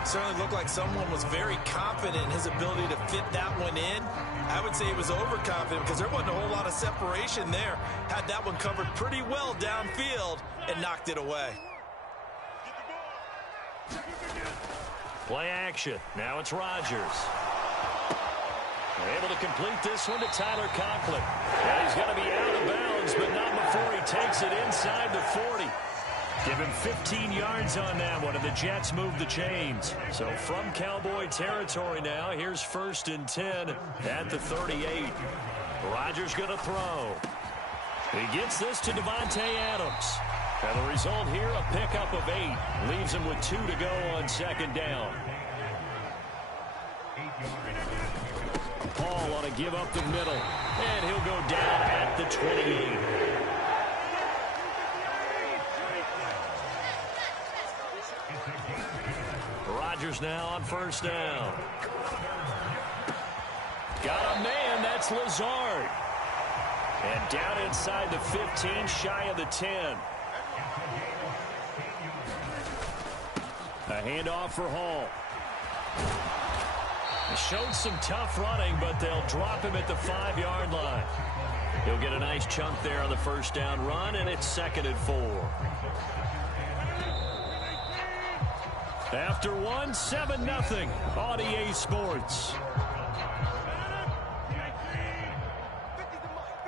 Certainly looked like someone was very confident in his ability to fit that one in. I would say he was overconfident because there wasn't a whole lot of separation there. Had that one covered pretty well downfield and knocked it away. Play action. Now it's Rodgers. They're able to complete this one to Tyler Conklin. And he's going to be out of bounds, but not before he takes it inside the 40. Give him 15 yards on that one, and the Jets move the chains. So from Cowboy territory now, here's 1st and 10 at the 38. Rodgers going to throw. He gets this to Devontae Adams. And the result here, a pickup of 8. Leaves him with 2 to go on 2nd down. Paul on a give up the middle. And he'll go down at the 28. Rodgers now on 1st down. Got a man, that's Lazard. And down inside the 15, shy of the 10. A handoff for Hall. He showed some tough running, but they'll drop him at the 5-yard line. He'll get a nice chunk there on the 1st down run, and it's 2nd and 4. After 1, 7-0 on EA Sports.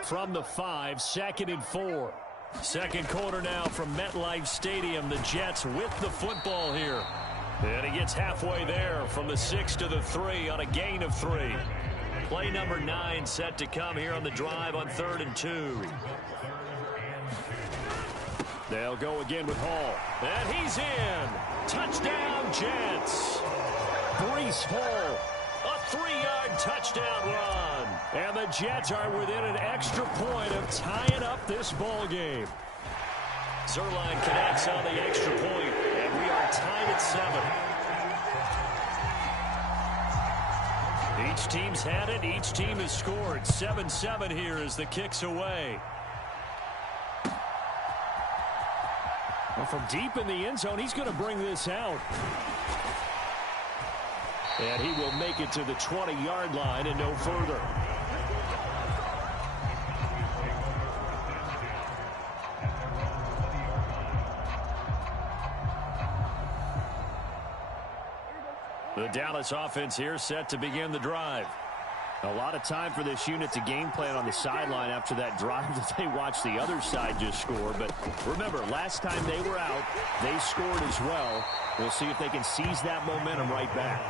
From the 5, 2nd and 4. Second quarter now from MetLife Stadium. The Jets with the football here. And he gets halfway there from the 6 to the 3 on a gain of 3. Play number 9 set to come here on the drive on 3rd and 2. They'll go again with Hall. And he's in. Touchdown, Jets. Breece Hall. A 3-yard touchdown run. And the Jets are within an extra point of tying up this ball game. Zerline connects on the extra point, and we are tied at 7. Each team's had it. Each team has scored. 7-7 here as the kick's away. Well, from deep in the end zone, he's going to bring this out. And he will make it to the 20-yard line and no further. The Dallas offense here set to begin the drive. A lot of time for this unit to game plan on the sideline after that drive that they watched the other side just score. But remember, last time they were out, they scored as well. We'll see if they can seize that momentum right back.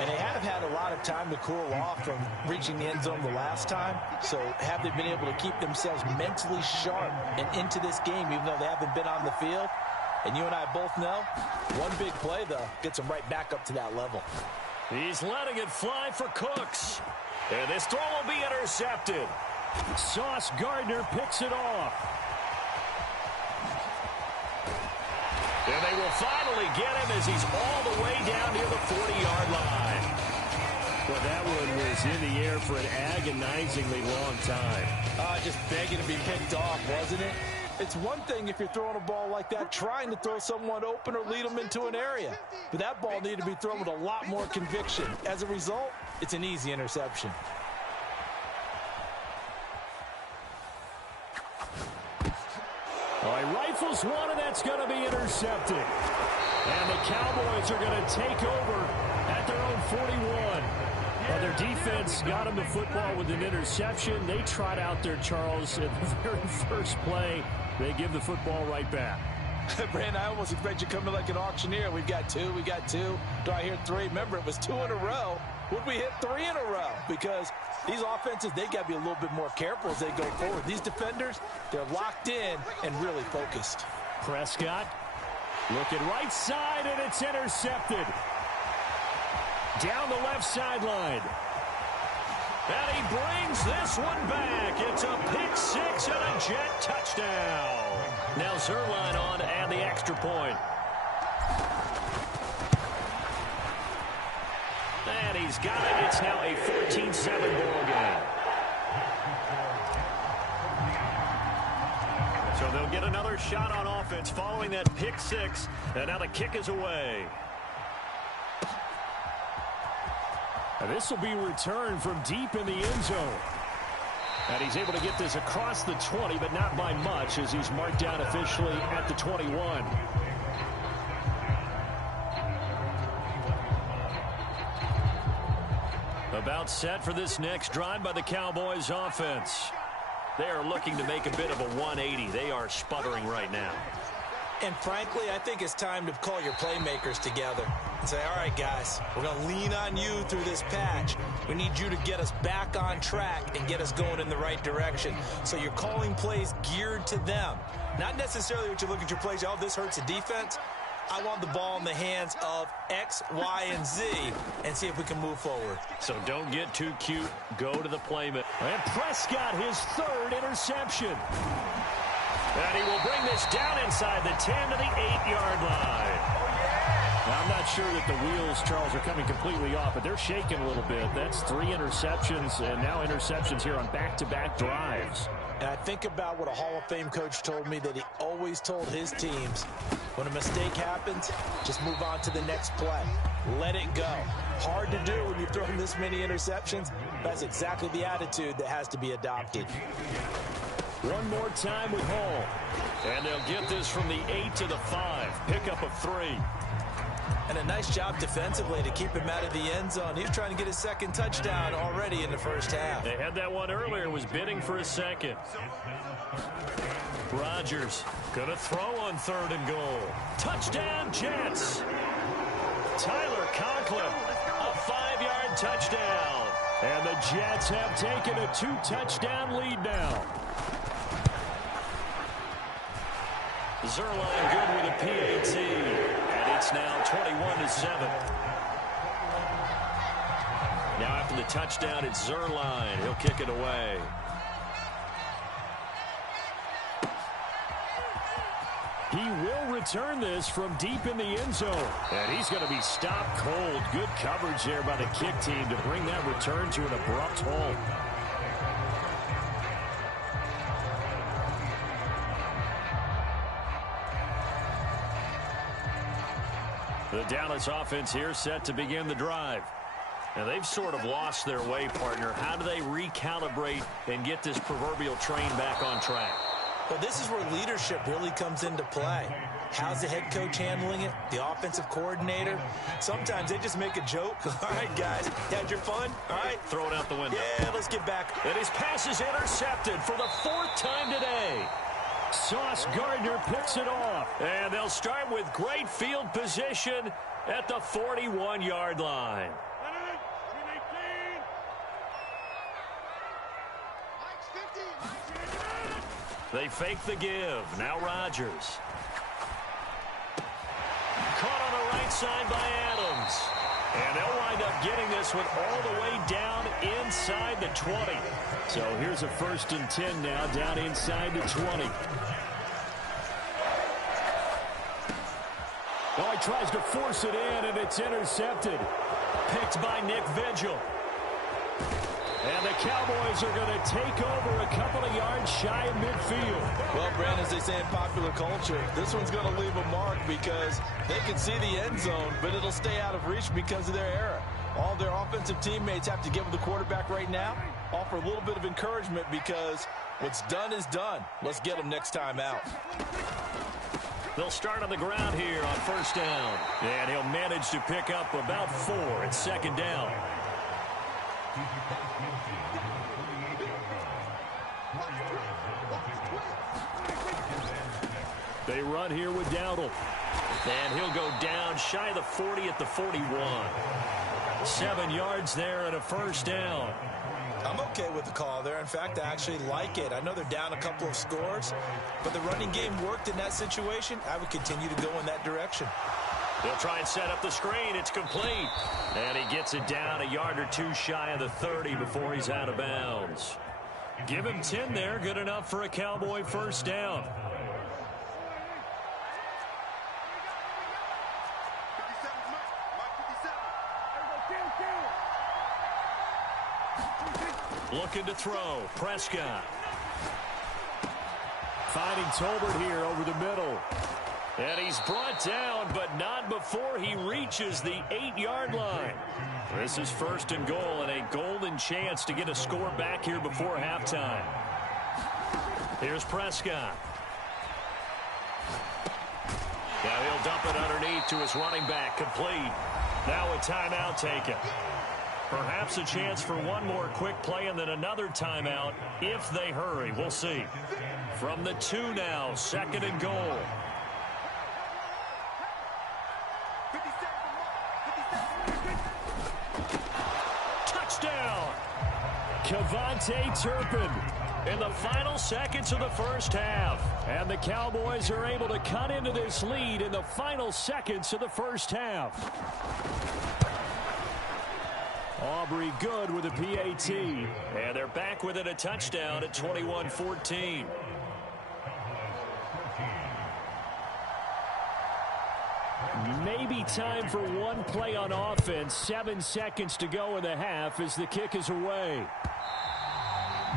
And they have had a lot of time to cool off from reaching the end zone the last time. So have they been able to keep themselves mentally sharp and into this game, even though they haven't been on the field? And you and I both know, one big play, though, gets them right back up to that level. He's letting it fly for Cooks. And this throw will be intercepted. Sauce Gardner picks it off. And they will finally get him as he's all the way down near the 40-yard line. Well, that one was in the air for an agonizingly long time. Just begging to be picked off, wasn't it? It's one thing if you're throwing a ball like that, trying to throw someone open or lead them into an area. But that ball needed to be thrown with a lot more conviction. As a result, it's an easy interception. All right, rifles one, and that's going to be intercepted. And the Cowboys are going to take over at their own 41. Well, their defense got them the football with an interception. They trot out there, Charles, at the very first play. They give the football right back. Brandon, I almost expect you to come in like an auctioneer. We've got 2, we got 2. Do I hear 3? Remember, it was 2 in a row. Would we hit 3 in a row? Because these offenses, they got to be a little bit more careful as they go forward. These defenders, they're locked in and really focused. Prescott looking right side, and it's intercepted. Down the left sideline. And he brings this one back. It's a pick 6 and a Jet touchdown. Now Zerline on and the extra point. And he's got it. It's now a 14-7 ball game. So they'll get another shot on offense following that pick six. And now the kick is away. And this will be returned from deep in the end zone. And he's able to get this across the 20, but not by much as he's marked down officially at the 21. About set for this next drive by the Cowboys offense. They are looking to make a bit of a 180. They are sputtering right now. And frankly, I think it's time to call your playmakers together and say, all right, guys, we're going to lean on you through this patch. We need you to get us back on track and get us going in the right direction. So you're calling plays geared to them. Not necessarily what you look at your plays, oh, this hurts the defense. I want the ball in the hands of X, Y, and Z and see if we can move forward. So don't get too cute. Go to the playman. And Prescott, his third interception. And he will bring this down inside the 10 to the 8-yard line. Now, I'm not sure that the wheels, Charles, are coming completely off, but they're shaking a little bit. That's 3 interceptions, and now interceptions here on back-to-back drives. And I think about what a Hall of Fame coach told me, that he always told his teams, when a mistake happens, just move on to the next play. Let it go. Hard to do when you've thrown this many interceptions. That's exactly the attitude that has to be adopted. One more time with Hall. And they'll get this from the 8 to the 5. Pickup of 3. And a nice job defensively to keep him out of the end zone. He was trying to get his second touchdown already in the first half. They had that one earlier, was bidding for a second. Rodgers gonna throw on 3rd and goal. Touchdown, Jets. Tyler Conklin, a 5-yard touchdown. And the Jets have taken a 2-touchdown lead now. Zerline good with a PAT. And it's now 21-7. Now after the touchdown, it's Zerline. He'll kick it away. He will return this from deep in the end zone. And he's going to be stopped cold. Good coverage there by the kick team to bring that return to an abrupt halt. The Dallas offense here set to begin the drive. And they've sort of lost their way, partner. How do they recalibrate and get this proverbial train back on track? Well, this is where leadership really comes into play. How's the head coach handling it? The offensive coordinator? Sometimes they just make a joke. All right, guys, had your fun? All right. Throw it out the window. Yeah, let's get back. And his pass is intercepted for the 4th time today. Sauce Gardner picks it off. And they'll start with great field position at the 41-yard line. They fake the give. Now Rodgers. Caught on the right side by Adams. And they'll wind up getting this one all the way down inside the 20. So here's a 1st and 10 now down inside the 20. Oh, he tries to force it in, and it's intercepted. Picked by Nick Vigil. And the Cowboys are going to take over a couple of yards shy of midfield. Well, Brandon, as they say in popular culture, this one's going to leave a mark because they can see the end zone, but it'll stay out of reach because of their error. All their offensive teammates have to give the quarterback right now, offer a little bit of encouragement because what's done is done. Let's get them next time out. They'll start on the ground here on 1st down. And he'll manage to pick up about 4 at 2nd down. They run here with Dowdle. And he'll go down shy of the 40 at the 41. 7 yards there and a 1st down. I'm okay with the call there. In fact, I actually like it. I know they're down a couple of scores, but the running game worked in that situation. I would continue to go in that direction. They'll try and set up the screen. It's complete. And he gets it down a yard or 2 shy of the 30 before he's out of bounds. Give him 10 there. Good enough for a Cowboy 1st down. Looking to throw. Prescott. Finding Tolbert here over the middle. And he's brought down, but not before he reaches the 8-yard line. This is 1st and goal, and a golden chance to get a score back here before halftime. Here's Prescott. Now he'll dump it underneath to his running back, complete. Now a timeout taken. Perhaps a chance for one more quick play and then another timeout if they hurry. We'll see. From the 2 now, 2nd and goal. Touchdown! Kevontae Turpin in the final seconds of the first half. And the Cowboys are able to cut into this lead in the final seconds of the first half. Aubrey good with a PAT. And they're back within a touchdown at 21-14. Maybe time for one play on offense. 7 seconds to go in the half as the kick is away.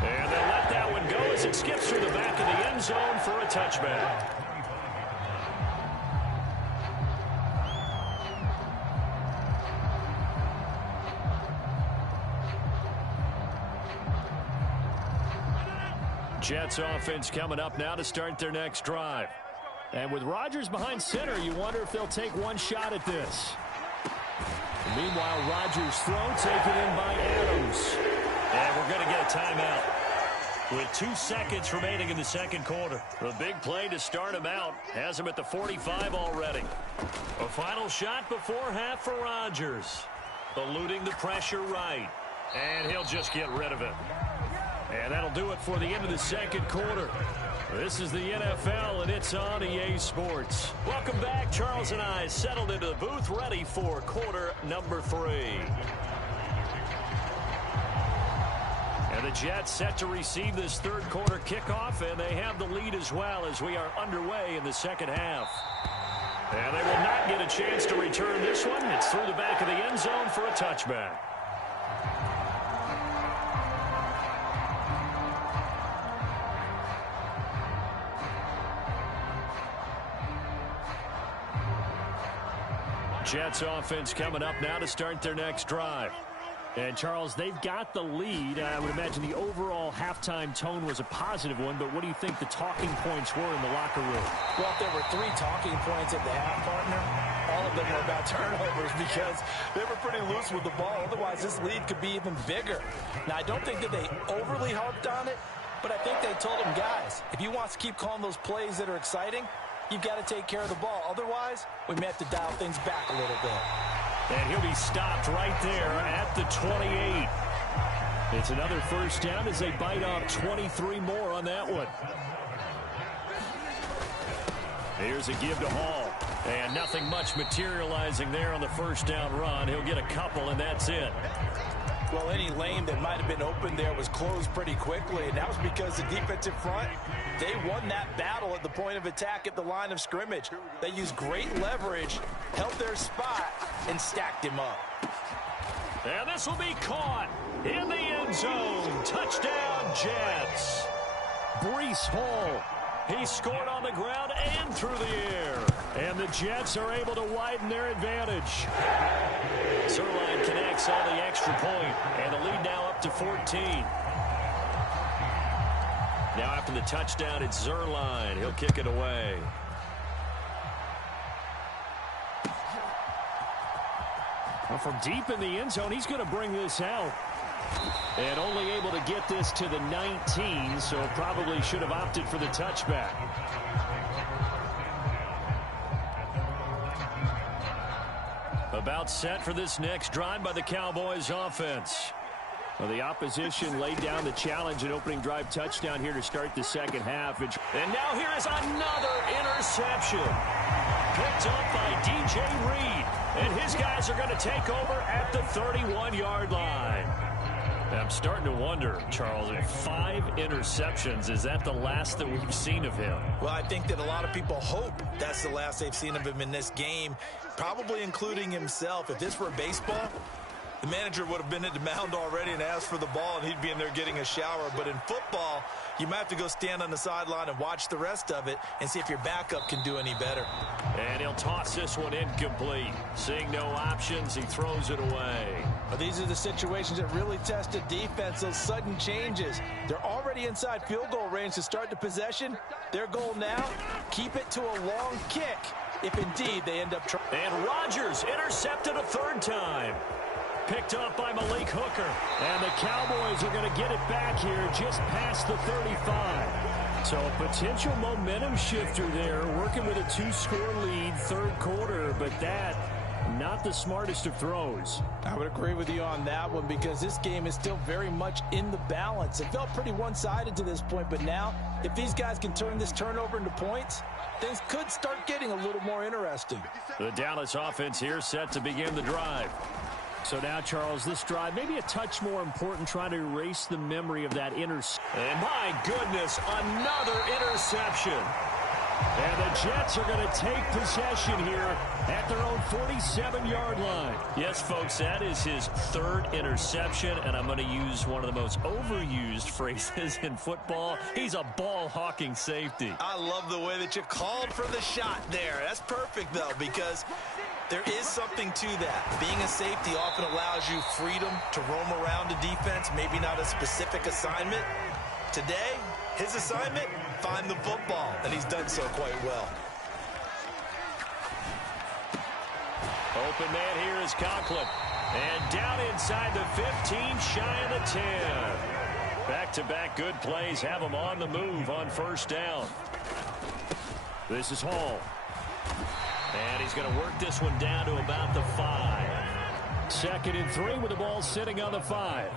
And they'll let that one go as it skips through the back of the end zone for a touchback. Jets offense coming up now to start their next drive. And with Rodgers behind center, you wonder if they'll take one shot at this. Meanwhile, Rodgers' throw taken in by Adams. And we're going to get a timeout with 2 seconds remaining in the second quarter. The big play to start him out has him at the 45 already. A final shot before half for Rodgers. Eluding the pressure right. And he'll just get rid of it. And that'll do it for the end of the second quarter. This is the NFL, and it's on EA Sports. Welcome back. Charles and I settled into the booth, ready for quarter number 3. And the Jets set to receive this third quarter kickoff, and they have the lead as well as we are underway in the second half. And they will not get a chance to return this one. It's through the back of the end zone for a touchback. Jets offense coming up now to start their next drive. And, Charles, they've got the lead. I would imagine the overall halftime tone was a positive one, but what do you think the talking points were in the locker room? Well, if there were 3 talking points at the half, partner, all of them were about turnovers because they were pretty loose with the ball. Otherwise, this lead could be even bigger. Now, I don't think that they overly harped on it, but I think they told them, guys, if you want to keep calling those plays that are exciting, you've got to take care of the ball. Otherwise, we may have to dial things back a little bit. And he'll be stopped right there at the 28. It's another first down as they bite off 23 more on that one. Here's a give to Hall. And nothing much materializing there on the first down run. He'll get a couple, and that's it. Well, any lane that might have been open there was closed pretty quickly, and that was because the defensive front, they won that battle at the point of attack at the line of scrimmage. They used great leverage, held their spot, and stacked him up. And this will be caught in the end zone. Touchdown, Jets. Breece Hall. He scored on the ground and through the air. And the Jets are able to widen their advantage. Zerline connects on the extra point, and the lead now up to 14. Now after the touchdown, it's Zerline. He'll kick it away. Well, from deep in the end zone, he's going to bring this out. And only able to get this to the 19, so probably should have opted for the touchback. About set for this next drive by the Cowboys offense. Well, the opposition laid down the challenge, an opening drive touchdown here to start the second half. And now here is another interception. Picked up by DJ Reed. And his guys are going to take over at the 31-yard line. I'm starting to wonder, Charles, 5 interceptions, is that the last that we've seen of him? Well, I think that a lot of people hope that's the last they've seen of him in this game, probably including himself. If this were baseball, the manager would have been at the mound already and asked for the ball, and he'd be in there getting a shower. But in football, you might have to go stand on the sideline and watch the rest of it and see if your backup can do any better. And he'll toss this one incomplete. Seeing no options, he throws it away. Well, these are the situations that really test a defense, those sudden changes. They're already inside field goal range to start the possession. Their goal now, keep it to a long kick, if indeed they end up trying. And Rodgers intercepted a third time. Picked up by Malik Hooker. And the Cowboys are going to get it back here just past the 35. So a potential momentum shifter there, working with a 2-score lead, third quarter, but that not the smartest of throws. I would agree with you on that one because this game is still very much in the balance. It felt pretty one-sided to this point, but now if these guys can turn this turnover into points, things could start getting a little more interesting. The Dallas offense here set to begin the drive. So now, Charles, this drive maybe a touch more important, trying to erase the memory of that interception. And my goodness, another interception. And the Jets are going to take possession here at their own 47-yard line. Yes, folks, that is his third interception, and I'm going to use one of the most overused phrases in football. He's a ball-hawking safety. I love the way that you called for the shot there. That's perfect, though, because there is something to that. Being a safety often allows you freedom to roam around the defense, maybe not a specific assignment. Today, his assignment, find the football, and he's done so quite well. Open man here is Conklin. And down inside the 15, shy of the 10. Back-to-back good plays have him on the move on first down. This is Hall. And he's going to work this one down to about the 5. 2nd and 3 with the ball sitting on the 5.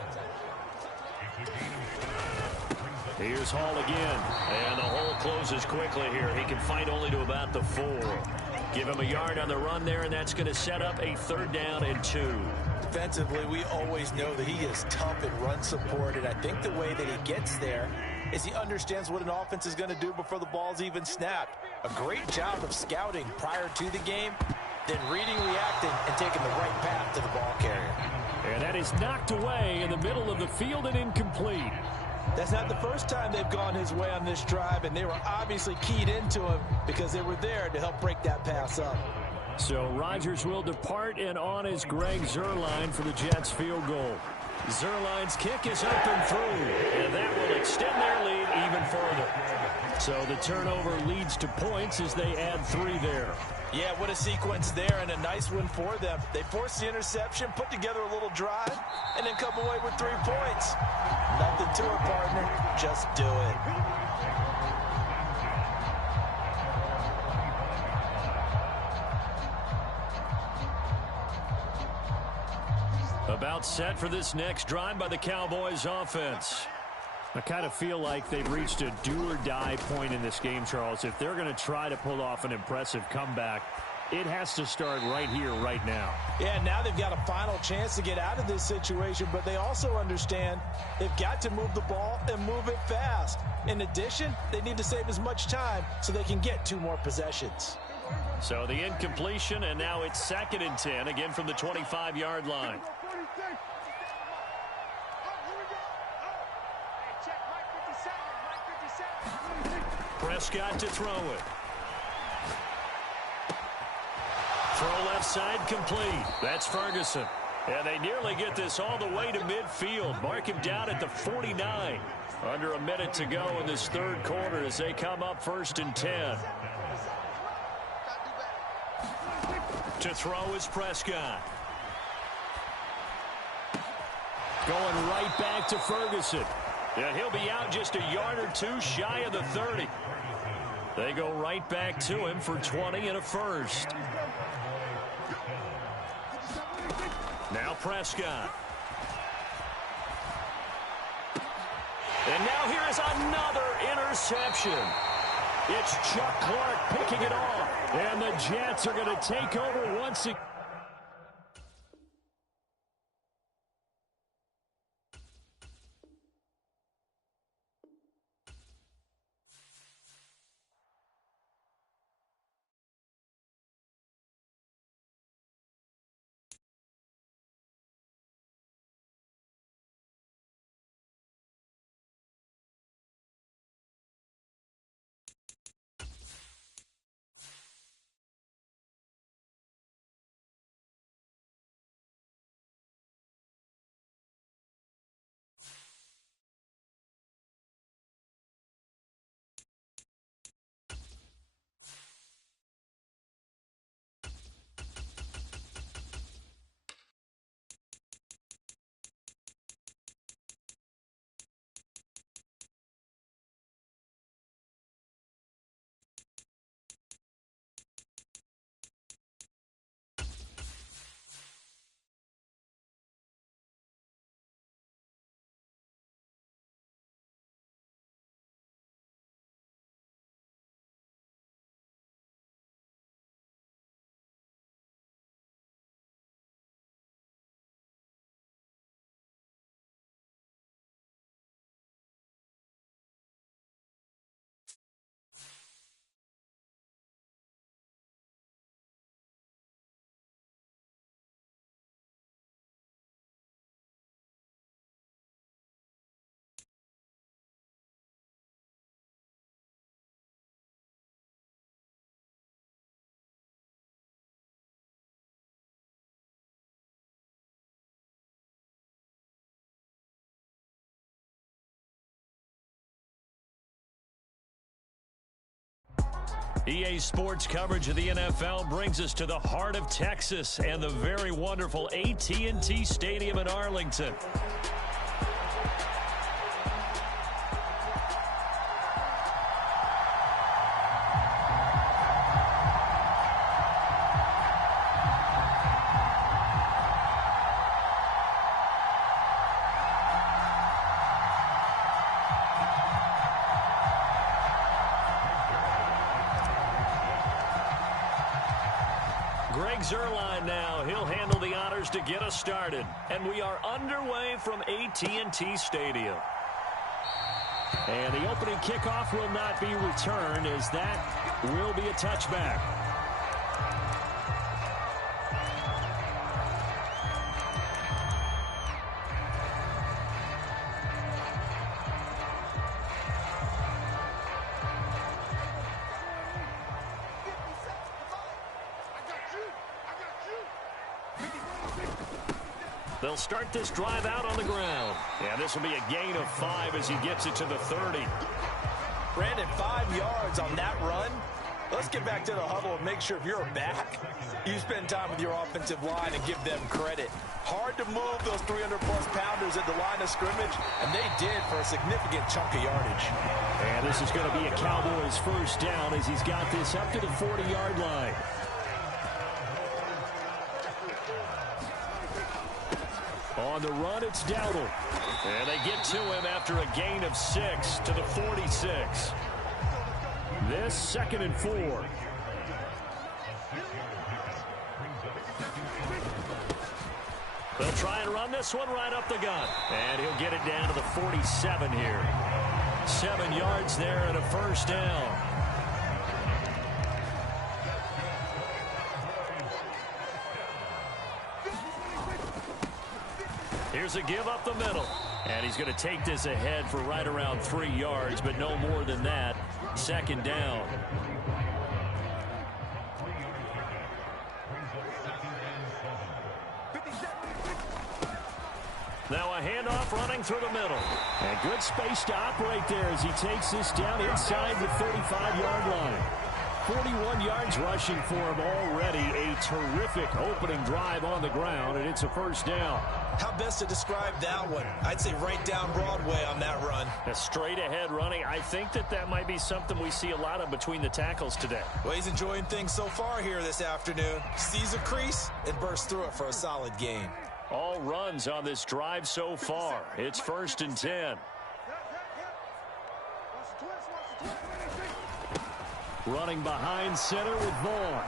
Here's Hall again. And the hole closes quickly here. He can fight only to about the 4. Give him a yard on the run there, and that's going to set up a 3rd down and 2. Defensively, we always know that he is tough in run support, and I think the way that he gets there is he understands what an offense is going to do before the ball's even snapped. A great job of scouting prior to the game, then reading, reacting, and taking the right path to the ball carrier. And that is knocked away in the middle of the field and incomplete. That's not the first time they've gone his way on this drive, and they were obviously keyed into him because they were there to help break that pass up. So Rodgers will depart, and on is Greg Zuerlein for the Jets field goal. Zuerlein's kick is up and through, and that will extend their lead even further. So the turnover leads to points as they add 3 there. Yeah, what a sequence there, and a nice one for them. They force the interception, put together a little drive, and then come away with 3 points. Nothing to it, partner. Just do it. About set for this next drive by the Cowboys offense. I kind of feel like they've reached a do-or-die point in this game, Charles. If they're going to try to pull off an impressive comeback, it has to start right here, right now. Yeah, now they've got a final chance to get out of this situation, but they also understand they've got to move the ball and move it fast. In addition, they need to save as much time so they can get 2 more possessions. So the incompletion, and now it's 2nd and 10, again from the 25-yard line. Prescott to throw it. Throw left side complete. That's Ferguson. And they nearly get this all the way to midfield. Mark him down at the 49. Under a minute to go in this 3rd quarter as they come up 1st and 10. To throw is Prescott. Going right back to Ferguson. And he'll be out just a yard or 2 shy of the 30. They go right back to him for 20 and a 1st. Now Prescott. And now here is another interception. It's Chuck Clark picking it off. And the Jets are going to take over once again. EA Sports coverage of the NFL brings us to the heart of Texas and the very wonderful AT&T Stadium in Arlington. Greg Zuerlein now. He'll handle the honors to get us started. And we are underway from AT&T Stadium. And the opening kickoff will not be returned, as that will be a touchback. They'll start this drive out on the ground. And this will be a gain of 5 as he gets it to the 30. Brandon, 5 yards on that run. Let's get back to the huddle and make sure if you're back, you spend time with your offensive line and give them credit. Hard to move those 300-plus pounders at the line of scrimmage, and they did for a significant chunk of yardage. And this is going to be a Cowboys first down as he's got this up to the 40-yard line. On the run, it's Dowdle. And they get to him after a gain of 6 to the 46. This 2nd and 4. They'll try and run this one right up the gut. And he'll get it down to the 47 here. 7 yards there and a first down. Here's a give up the middle. And he's going to take this ahead for right around 3 yards, but no more than that. 2nd down. Now a handoff running through the middle. And good space to operate there as he takes this down inside the 35-yard line. 41 yards rushing for him already. A terrific opening drive on the ground, and it's a first down. How best to describe that one? I'd say right down Broadway on that run. A straight ahead running. I think that might be something we see a lot of between the tackles today. Well, he's enjoying things so far here this afternoon. Sees a crease and bursts through it for a solid gain. All runs on this drive so far. It's 1st and 10. Running behind center with Vaughn.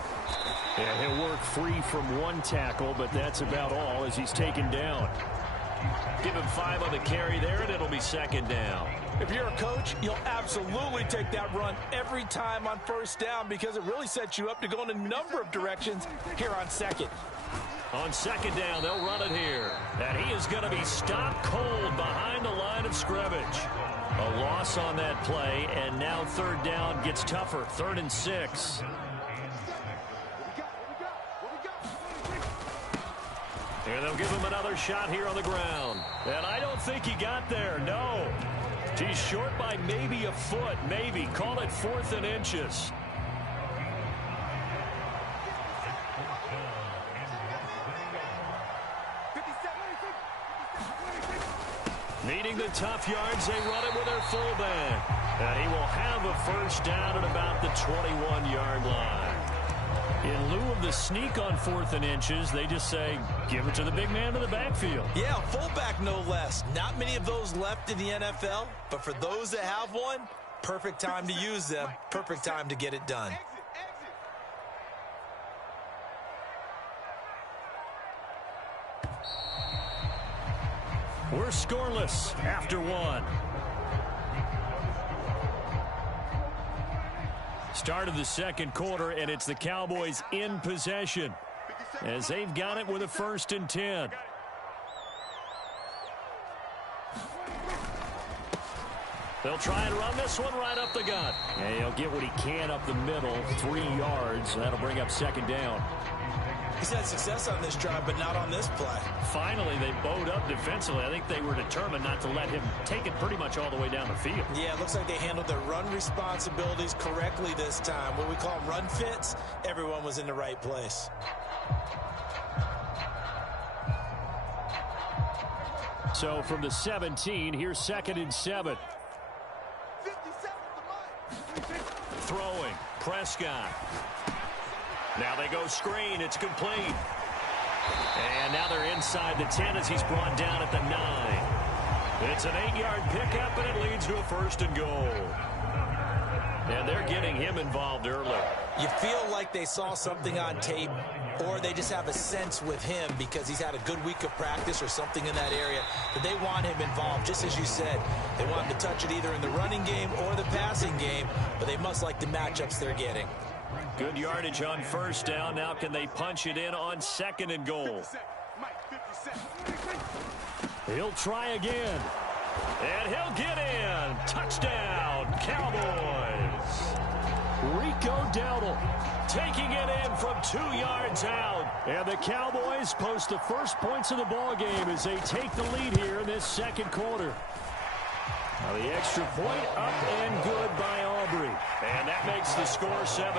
And he'll work free from one tackle, but that's about all as he's taken down. Give him 5 on the carry there, and it'll be 2nd down. If you're a coach, you'll absolutely take that run every time on first down because it really sets you up to go in a number of directions here on 2nd. On 2nd down, they'll run it here. And he is going to be stopped cold behind the line of scrimmage. A loss on that play, and now 3rd down gets tougher. 3rd and 6. And they'll give him another shot here on the ground. And I don't think he got there, no. He's short by maybe a foot, maybe. Call it 4th and inches. Needing the tough yards, they run it with their fullback. And he will have a first down at about the 21-yard line. In lieu of the sneak on 4th and inches, they just say, give it to the big man in the backfield. Yeah, fullback no less. Not many of those left in the NFL, but for those that have one, perfect time to use them, perfect time to get it done. We're scoreless after 1. Start of the 2nd quarter, and it's the Cowboys in possession as they've got it with a 1st and 10. They'll try and run this one right up the gut. And he'll get what he can up the middle, 3 yards. That'll bring up 2nd down. He's had success on this drive, but not on this play. Finally, they bowed up defensively. I think they were determined not to let him take it pretty much all the way down the field. Yeah, it looks like they handled their run responsibilities correctly this time. What we call them run fits, everyone was in the right place. So from the 17, here's 2nd and 7. Throwing, Prescott. Now they go screen. It's complete. And now they're inside the 10 as he's brought down at the 9. It's an 8-yard pickup, and it leads to a 1st and goal. And they're getting him involved early. You feel like they saw something on tape, or they just have a sense with him because he's had a good week of practice or something in that area that they want him involved. Just as you said, they want him to touch it either in the running game or the passing game, but they must like the matchups they're getting. Good yardage on 1st down. Now can they punch it in on 2nd and goal? He'll try again. And he'll get in. Touchdown, Cowboys. Rico Dowdle taking it in from 2 yards out. And the Cowboys post the first points of the ball game as they take the lead here in this 2nd quarter. Now the extra point up and good by Aubrey. And that makes the score 7-0.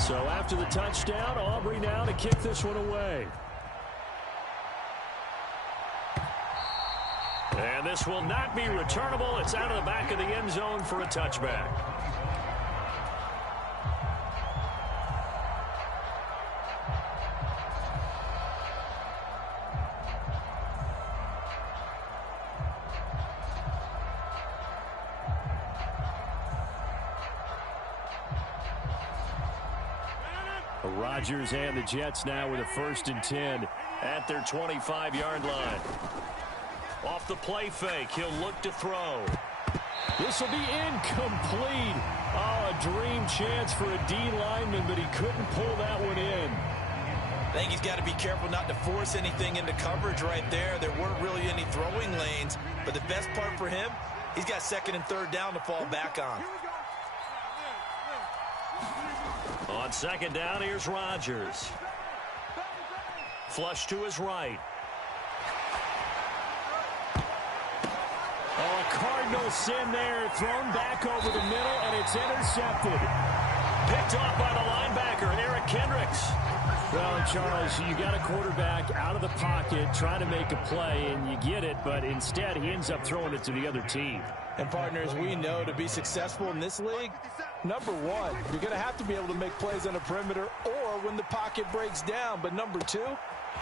So after the touchdown, Aubrey now to kick this one away. And this will not be returnable. It's out of the back of the end zone for a touchback. Rodgers and the Jets now with a 1st and 10 at their 25-yard line. Off the play fake, he'll look to throw. This will be incomplete. Oh, a dream chance for a D lineman, but he couldn't pull that one in. I think he's got to be careful not to force anything into coverage right there. There weren't really any throwing lanes, but the best part for him, he's got 2nd and 3rd down to fall back on. On 2nd down, here's Rodgers. Flush to his right. Oh, a Cardinal sin there. Thrown back over the middle, and it's intercepted. Picked off by the linebacker, Eric Kendricks. Well, Charles, you got a quarterback out of the pocket trying to make a play, and you get it, but instead he ends up throwing it to the other team. And, partners, we know to be successful in this league, number one, you're going to have to be able to make plays on the perimeter or when the pocket breaks down. But number two,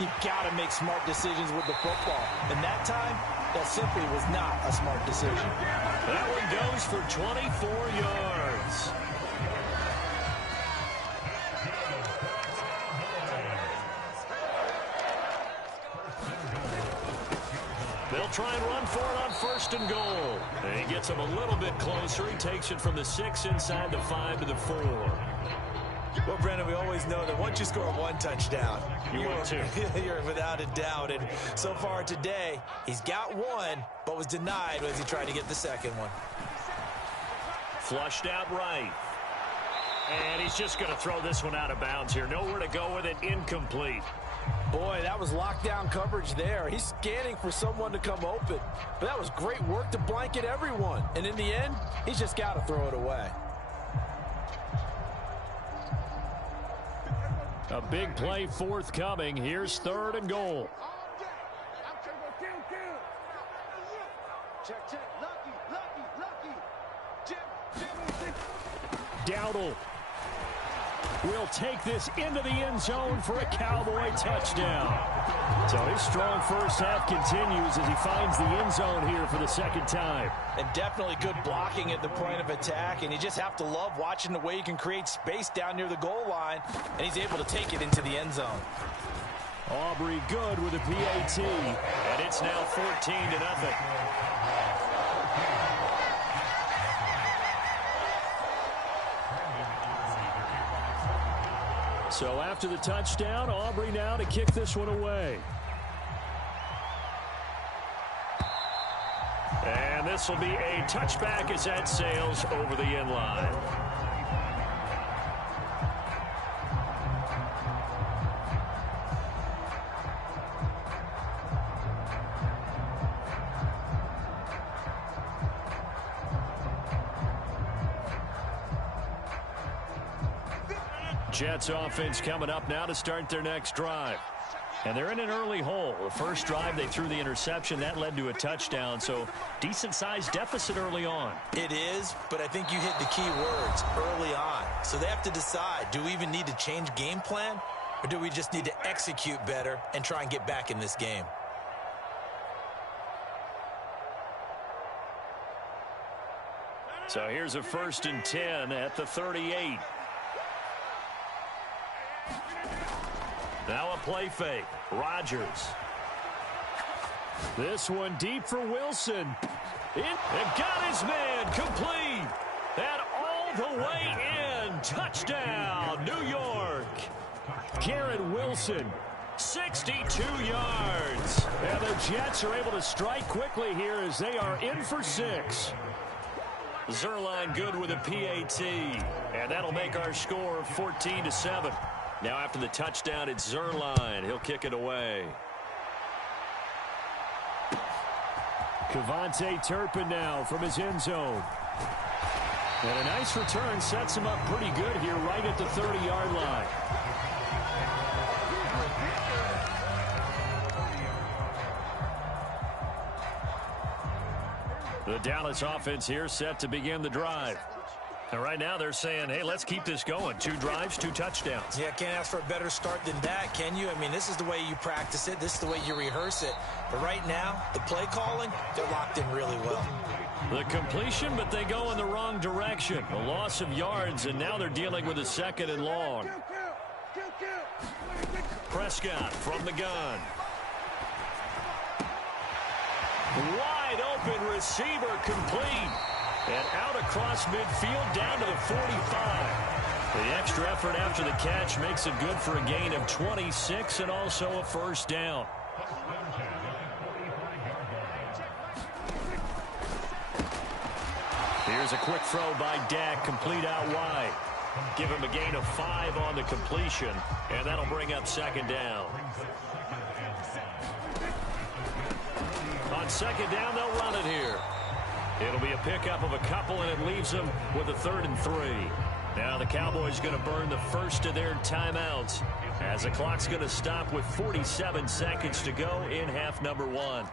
you've got to make smart decisions with the football. And that time, that simply was not a smart decision. That one goes for 24 yards. They'll try and run for it on 1st and goal. And he gets him a little bit closer. He takes it from the 6 inside the 5 to the 4. Well, Brendan, we always know that once you score one touchdown, you're without a doubt. And so far today, he's got one, but was denied as he tried to get the 2nd one. Flushed out right. And he's just going to throw this one out of bounds here. Nowhere to go with it. Incomplete. Boy, that was lockdown coverage there. He's scanning for someone to come open. But that was great work to blanket everyone. And in the end, he's just got to throw it away. A big play forthcoming. Here's 3rd and goal. Dowdle will take this into the end zone for a Cowboy touchdown. So his strong first half continues as he finds the end zone here for the 2nd time. And definitely good blocking at the point of attack, and you just have to love watching the way he can create space down near the goal line, and he's able to take it into the end zone. Aubrey good with a PAT, and it's now 14-0. So after the touchdown, Aubrey now to kick this one away. And this will be a touchback as that sails over the end line. Jets offense coming up now to start their next drive. And they're in an early hole. The first drive, they threw the interception. That led to a touchdown, so decent-sized deficit early on. It is, but I think you hit the key words, early on. So they have to decide, do we even need to change game plan, or do we just need to execute better and try and get back in this game? So here's a 1st and 10 at the 38. Now a play fake. Rodgers. This one deep for Wilson. It got his man complete. And all the way in. Touchdown, New York. Garrett Wilson. 62 yards. And the Jets are able to strike quickly here as they are in for 6. Zerline good with a PAT. And that'll make our score 14-7. Now after the touchdown, it's Zerline. He'll kick it away. Kevontae Turpin now from his end zone. And a nice return sets him up pretty good here right at the 30-yard line. The Dallas offense here set to begin the drive. And right now they're saying, hey, let's keep this going. 2 drives, 2 touchdowns. Yeah, can't ask for a better start than that, can you? I mean, this is the way you practice it. This is the way you rehearse it. But right now, the play calling, they're locked in really well. The completion, but they go in the wrong direction. A loss of yards, and now they're dealing with a 2nd and long. Prescott from the gun. Wide open receiver complete. And out across midfield down to the 45. The extra effort after the catch makes it good for a gain of 26 and also a 1st down. Here's a quick throw by Dak, complete out wide. Give him a gain of 5 on the completion, and that'll bring up 2nd down. On 2nd down, they'll run it here. It'll be a pickup of a couple, and it leaves them with a 3rd and 3. Now the Cowboys going to burn the first of their timeouts as the clock's going to stop with 47 seconds to go in half number 1.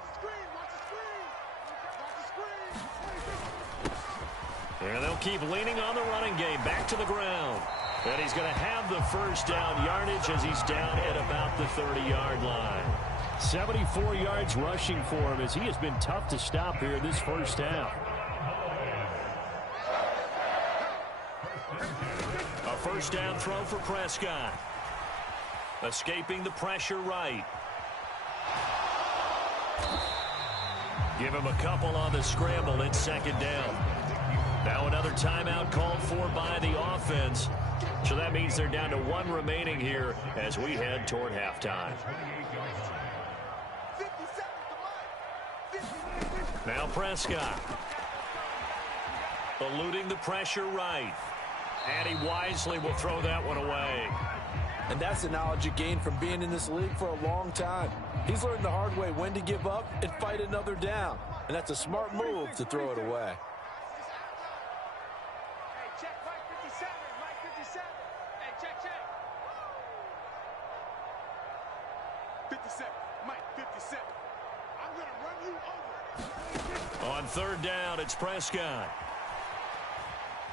And they'll keep leaning on the running game back to the ground. And he's going to have the 1st down yardage as he's down at about the 30-yard line. 74 yards rushing for him as he has been tough to stop here this 1st half. A 1st down throw for Prescott. Escaping the pressure right. Give him a couple on the scramble. It's 2nd down. Now another timeout called for by the offense. So that means they're down to 1 remaining here as we head toward halftime. Now Prescott. Eluding the pressure right. And he wisely will throw that one away. And that's the knowledge you gain from being in this league for a long time. He's learned the hard way when to give up and fight another down. And that's a smart move to throw it away. Hey, check Mike 57. Mike 57. Hey, check. 57. Mike 57. I'm going to run you over. On 3rd down, it's Prescott.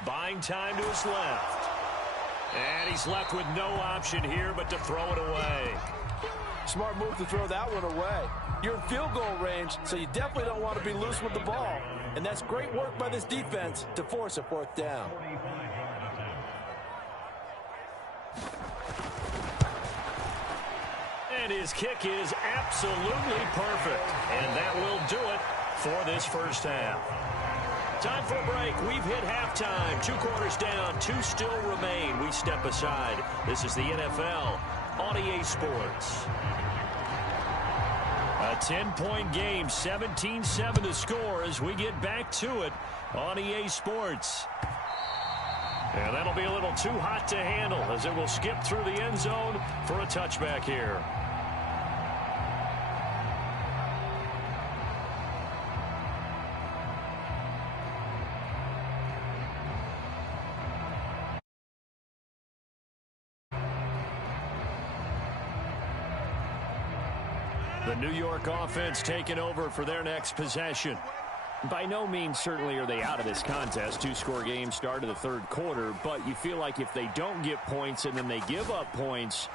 Buying time to his left. And he's left with no option here but to throw it away. Smart move to throw that one away. You're in field goal range, so you definitely don't want to be loose with the ball. And that's great work by this defense to force a 4th down. And his kick is absolutely perfect. And that will do it for this 1st half. Time for a break. We've hit halftime. 2 quarters down. 2 still remain. We step aside. This is the NFL on EA Sports. A 10-point game. 17-7 the score as we get back to it on EA Sports. And that'll be a little too hot to handle as it will skip through the end zone for a touchback here. The New York offense taking over for their next possession. By no means certainly are they out of this contest. Two-score game start of the third quarter, but you feel like if they don't get points and then they give up points,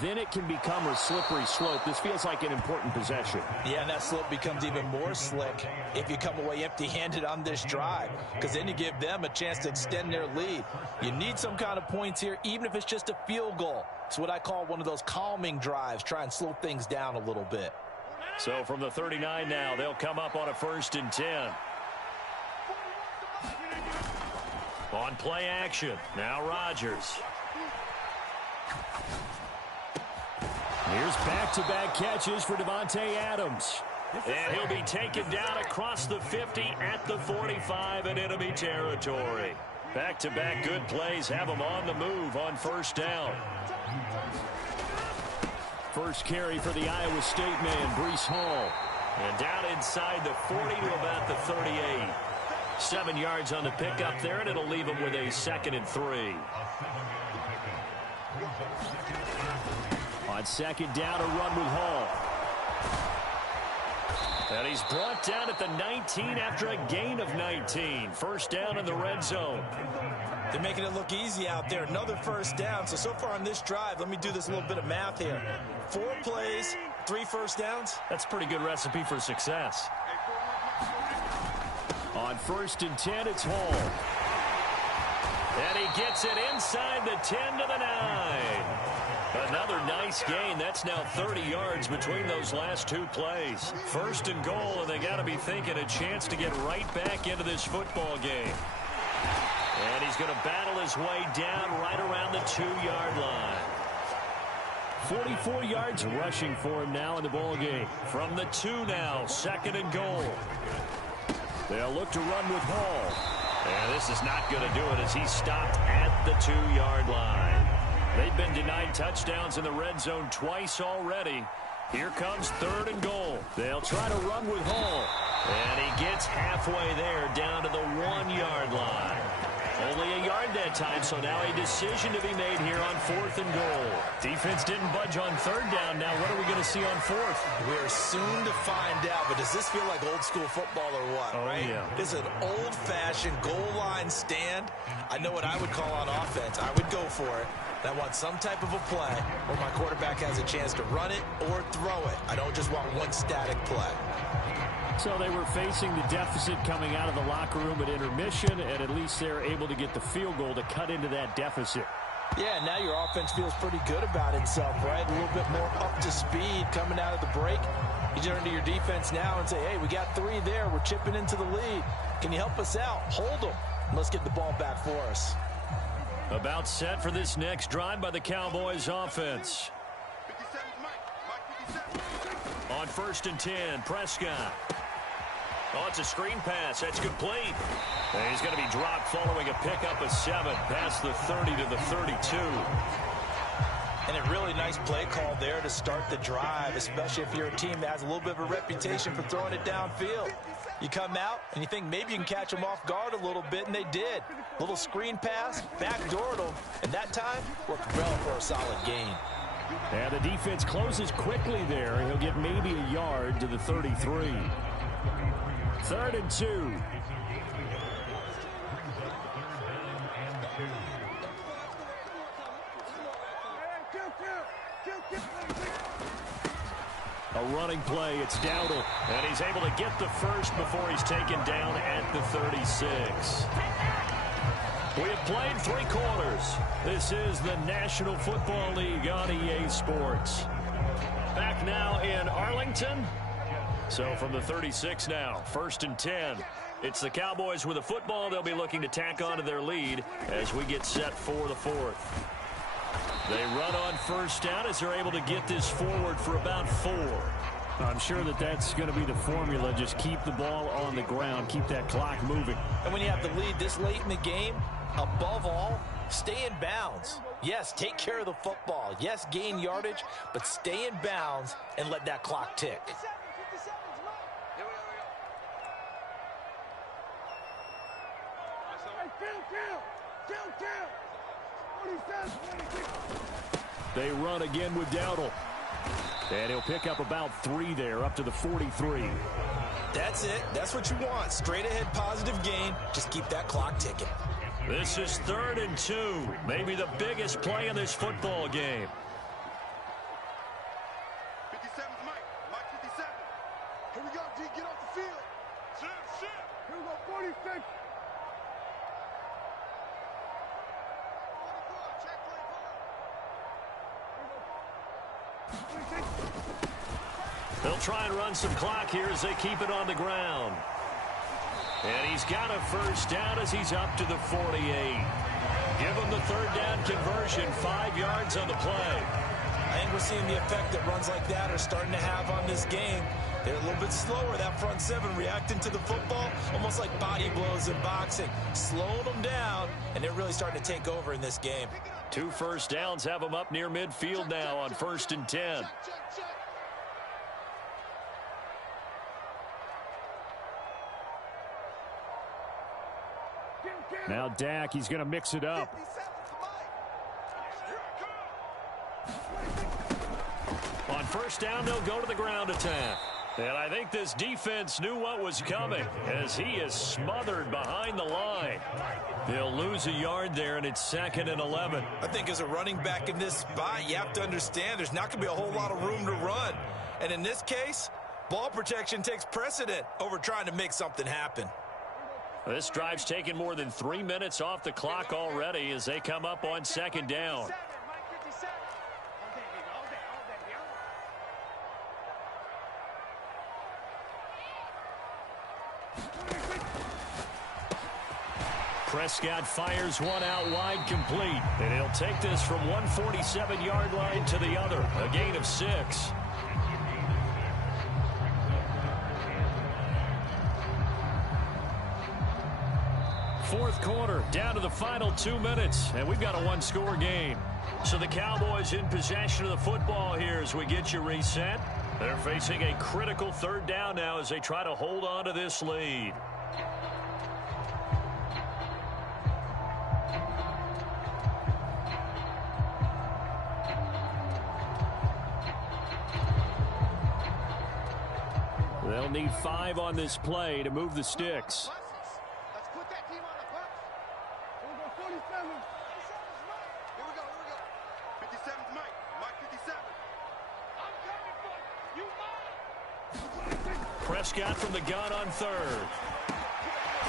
then it can become a slippery slope. This feels like an important possession. Yeah, and that slope becomes even more slick if you come away empty-handed on this drive, because then you give them a chance to extend their lead. You need some kind of points here, even if it's just a field goal. It's what I call one of those calming drives, try and slow things down a little bit. So from the 39 now, they'll come up on a 1st and 10. On play action, now Rodgers. Here's back-to-back catches for Davante Adams. And he'll be taken down across the 50 at the 45 in enemy territory. Back-to-back good plays have him on the move on 1st down. First carry for the Iowa State man, Breece Hall. And down inside the 40 to about the 38. 7 yards on the pickup there, and it'll leave him with a 2nd and 3. On 2nd down, a run with Hall. And he's brought down at the 19 after a gain of 19. 1st down in the red zone. They're making it look easy out there. Another 1st down. So far on this drive, let me do this little bit of math here. 4 plays, 3 1st downs. That's a pretty good recipe for success. On 1st and 10, it's Hall. And he gets it inside the 10 to the 9. Another nice gain. That's now 30 yards between those last 2 plays. 1st and goal, and they got to be thinking a chance to get right back into this football game. And he's going to battle his way down right around the 2-yard line. 44 yards rushing for him now in the ball game. From the 2 now, 2nd and goal. They'll look to run with Hall. And this is not going to do it as he's stopped at the 2-yard line. They've been denied touchdowns in the red zone twice already. Here comes 3rd and goal. They'll try to run with Hall. And he gets halfway there down to the 1-yard line. Only a yard that time, so now a decision to be made here on 4th and goal. Defense didn't budge on 3rd down. Now what are we going to see on 4th? We're soon to find out, but does this feel like old school football or what, right? Yeah. This is an old-fashioned goal line stand. I know what I would call on offense. I would go for it. I want some type of a play where my quarterback has a chance to run it or throw it. I don't just want one static play. So they were facing the deficit coming out of the locker room at intermission, and at least they're able to get the field goal to cut into that deficit. Yeah, now your offense feels pretty good about itself, right? A little bit more up to speed coming out of the break. You turn to your defense now and say, hey, we got 3 there. We're chipping into the lead. Can you help us out? Hold them. Let's get the ball back for us. About set for this next drive by the Cowboys offense. On 1st and 10, Prescott. Oh, it's a screen pass. That's complete. And he's going to be dropped following a pickup of 7 past the 30 to the 32. And a really nice play call there to start the drive, especially if you're a team that has a little bit of a reputation for throwing it downfield. You come out and you think maybe you can catch them off guard a little bit, and they did. Little screen pass, backdoored them, and that time worked well for a solid gain. And the defense closes quickly there. He'll get maybe a yard to the 33. 3rd and 2. A running play, it's Dowdle, and he's able to get the first before he's taken down at the 36. We have played 3 quarters. This is the National Football League on EA Sports. Back now in Arlington. So from the 36 now, 1st and 10. It's the Cowboys with a football. They'll be looking to tack onto their lead as we get set for the 4th. They run on 1st down as they're able to get this forward for about 4. I'm sure that that's going to be the formula. Just keep the ball on the ground. Keep that clock moving. And when you have the lead this late in the game, above all, stay in bounds. Yes, take care of the football. Yes, gain yardage, but stay in bounds and let that clock tick. They run again with Dowdle. And he'll pick up about 3 there, up to the 43. That's it. That's what you want. Straight ahead positive gain. Just keep that clock ticking. This is 3rd and 2. Maybe the biggest play in this football game. 57's Mike. Mike 57. Here we go, D. Get off the field. Shift. Here we go, 46. 44. Check 44. They'll try and run some clock here as they keep it on the ground. And he's got a first down as he's up to the 48. Give him the 3rd down conversion, 5 yards on the play. I think we're seeing the effect that runs like that are starting to have on this game. They're a little bit slower, that front 7, reacting to the football, almost like body blows in boxing, slowing them down, and they're really starting to take over in this game. 2 first downs have them up near midfield now on 1st and 10. Now Dak, he's going to mix it up. On 1st down, they'll go to the ground attack. And I think this defense knew what was coming as he is smothered behind the line. They'll lose a yard there, and it's 2nd and 11. I think as a running back in this spot, you have to understand there's not going to be a whole lot of room to run. And in this case, ball protection takes precedent over trying to make something happen. This drive's taken more than 3 minutes off the clock already as they come up on 2nd down. Prescott fires one out wide, complete. And he'll take this from 147-yard line to the other, a gain of 6. Fourth quarter, down to the final 2 minutes, and we've got a 1-score game. So the Cowboys in possession of the football here as we get you reset. They're facing a critical 3rd down now as they try to hold on to this lead. They'll need 5 on this play to move the sticks. Let's put that team on the bus. Here we go, 47. 47's Mike. Here we go. 57's Mike. Mike 57. I'm coming for you. Prescott from the gun on 3rd.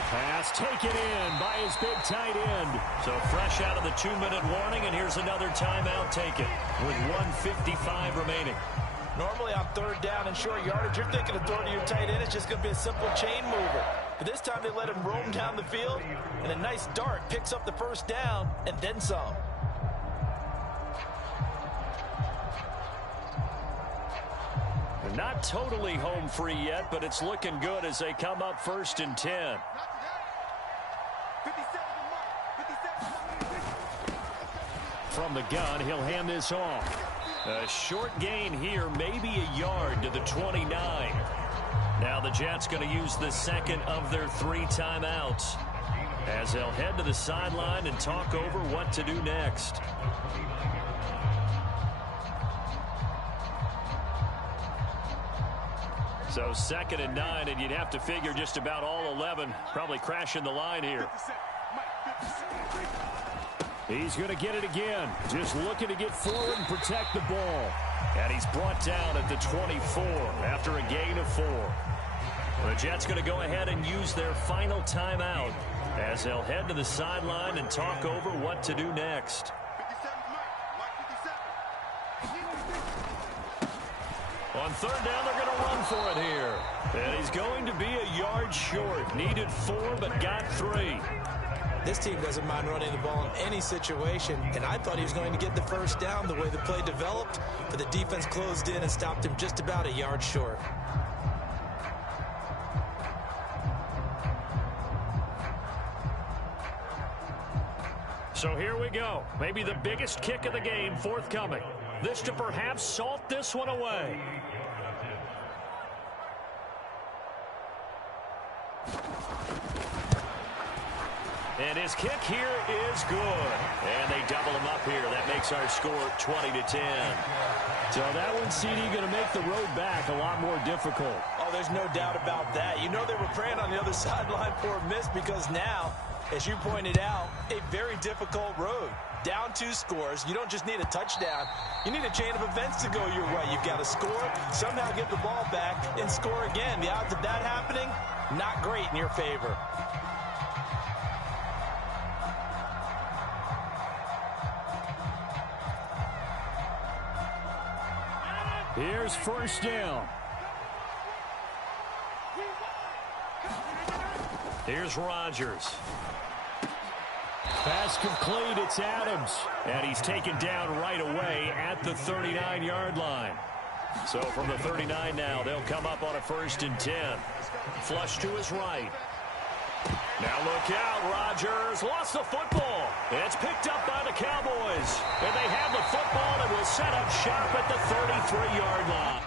Pass taken in by his big tight end. So fresh out of the 2-minute warning, and here's another timeout taken with 1:55 remaining. Normally on 3rd down and short yardage, you're thinking of throwing to your tight end. It's just going to be a simple chain mover. But this time they let him roam down the field, and a nice dart picks up the 1st down and then some. They're not totally home free yet, but it's looking good as they come up 1st and 10. From the gun, he'll hand this off. A short gain here, maybe a yard to the 29. Now the Jets going to use the 2nd of their 3 timeouts as they'll head to the sideline and talk over what to do next. So 2nd and 9, and you'd have to figure just about all 11 probably crashing the line here. He's going to get it again. Just looking to get forward and protect the ball. And he's brought down at the 24 after a gain of 4. The Jets going to go ahead and use their final timeout as they'll head to the sideline and talk over what to do next. On 3rd down, they're going to run for it here. And he's going to be a yard short. Needed 4, but got 3. This team doesn't mind running the ball in any situation, and I thought he was going to get the 1st down the way the play developed, but the defense closed in and stopped him just about a yard short. So here we go. Maybe the biggest kick of the game forthcoming. This to perhaps salt this one away. And his kick here is good. And they double him up here. That makes makes our score 20-10. So that one, CD, going to make the road back a lot more difficult. Oh, there's no doubt about that. You know they were praying on the other sideline for a miss because now, as you pointed out, a very difficult road. Down 2 scores. You don't just need a touchdown. You need a chain of events to go your way. You've got to score, somehow get the ball back, and score again. The odds of that happening, not great in your favor. Here's first down. Here's Rodgers. Pass complete, it's Adams. And he's taken down right away at the 39-yard line. So from the 39 now, they'll come up on a 1st and 10. Flush to his right. Now look out, Rodgers lost the football. It's picked up by the Cowboys. And they have the football and will set up shop at the 33-yard line.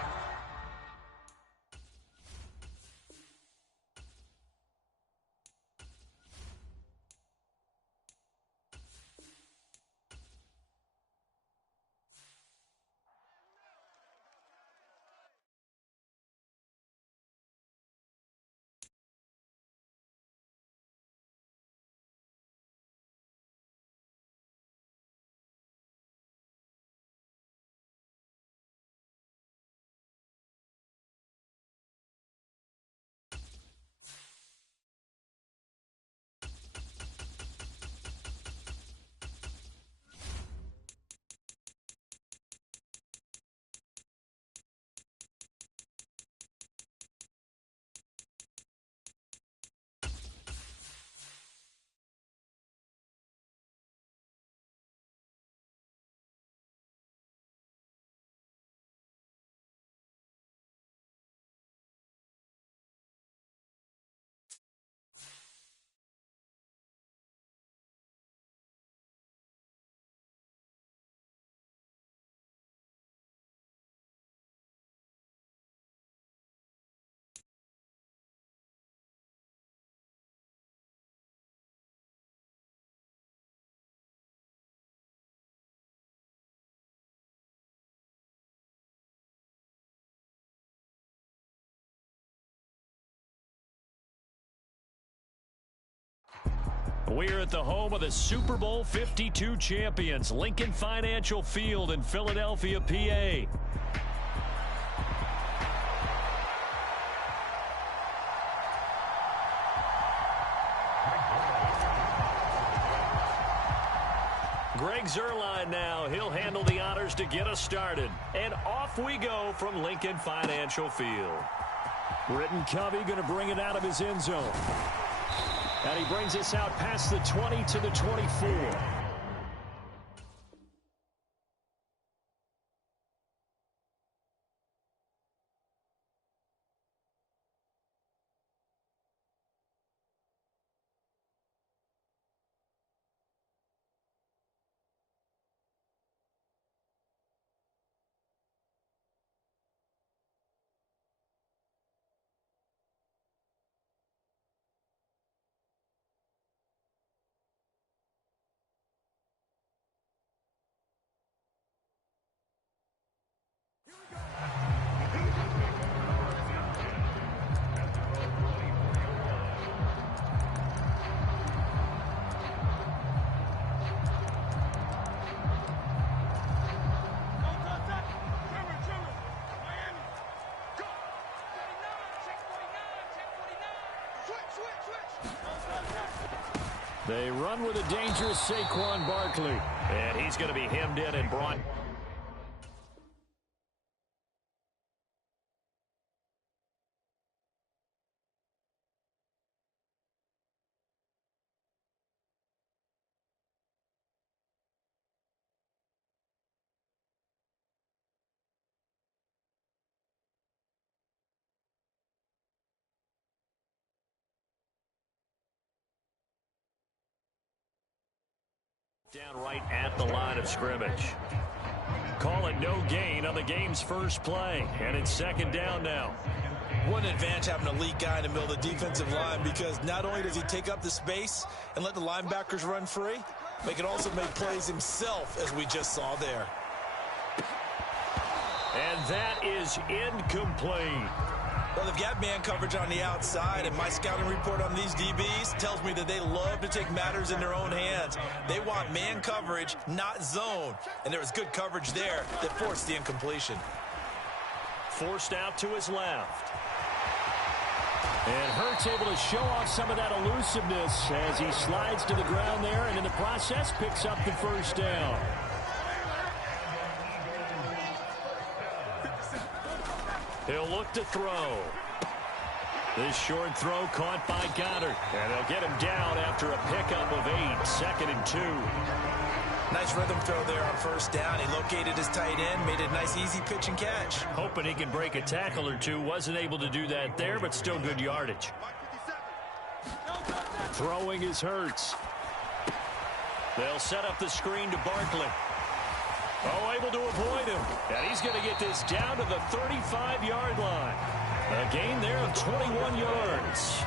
We're at the home of the Super Bowl 52 champions, Lincoln Financial Field in Philadelphia, PA. Greg Zuerlein now. He'll handle the honors to get us started. And off we go from Lincoln Financial Field. Britton Covey going to bring it out of his end zone. And he brings us out past the 20 to the 24. They run with a dangerous Saquon Barkley. And he's going to be hemmed in and brought down right at the line of scrimmage. Call it no gain on the game's first play. And it's 2nd down now. What an advantage having an elite guy in the middle of the defensive line, because not only does he take up the space and let the linebackers run free, but he can also make plays himself, as we just saw there. And that is incomplete. Well, they've got man coverage on the outside, and my scouting report on these DBs tells me that they love to take matters in their own hands. They want man coverage, not zone. And there was good coverage there that forced the incompletion. Forced out to his left. And Hurts able to show off some of that elusiveness as he slides to the ground there, and in the process picks up the first down. He'll look to throw. This short throw caught by Goddard. And they'll get him down after a pickup of 8, 2nd and 2. Nice rhythm throw there on first down. He located his tight end, made a nice easy pitch and catch. Hoping he can break a tackle or two. Wasn't able to do that there, but still good yardage. Throwing is Hurts. They'll set up the screen to Barkley. Oh, able to avoid him. And he's going to get this down to the 35-yard line. A gain there of 21 yards.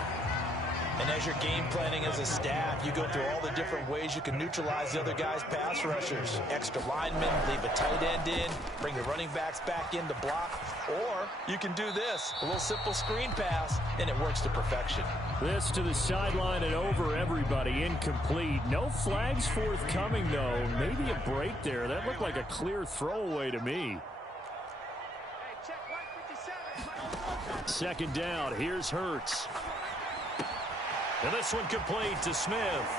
And as you're game planning as a staff, you go through all the different ways you can neutralize the other guy's pass rushers. Extra linemen, leave a tight end in, bring the running backs back in to block. Or you can do this, a little simple screen pass, and it works to perfection. This to the sideline and over everybody. Incomplete. No flags forthcoming, though. Maybe a break there. That looked like a clear throwaway to me. 2nd down. Here's Hurts. And this one complete to Smith.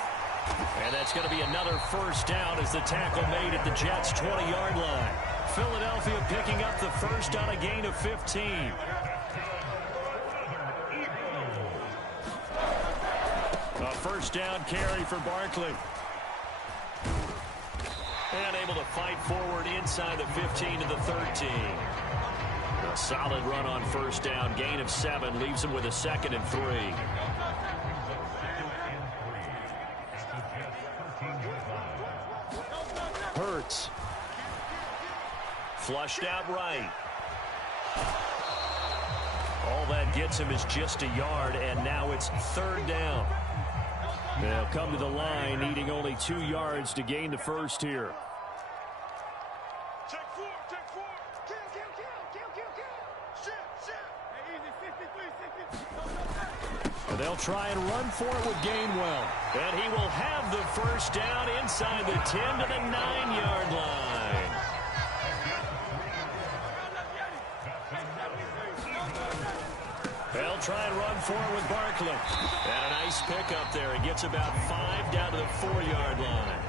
And that's going to be another first down as the tackle made at the Jets' 20-yard line. Philadelphia picking up the first on a gain of 15. A first down carry for Barkley. And able to fight forward inside the 15 to the 13. A solid run on first down. Gain of 7 leaves him with a 2nd and 3. Hurts. Flushed out right. All that gets him is just a yard, and now it's 3rd down. They'll come to the line, needing only 2 yards to gain the first here. They'll try and run for it with Gainwell. And he will have the first down inside the 10 to the 9-yard line. They'll try and run for it with Barkley. And a nice pickup there. He gets about 5 down to the 4-yard line.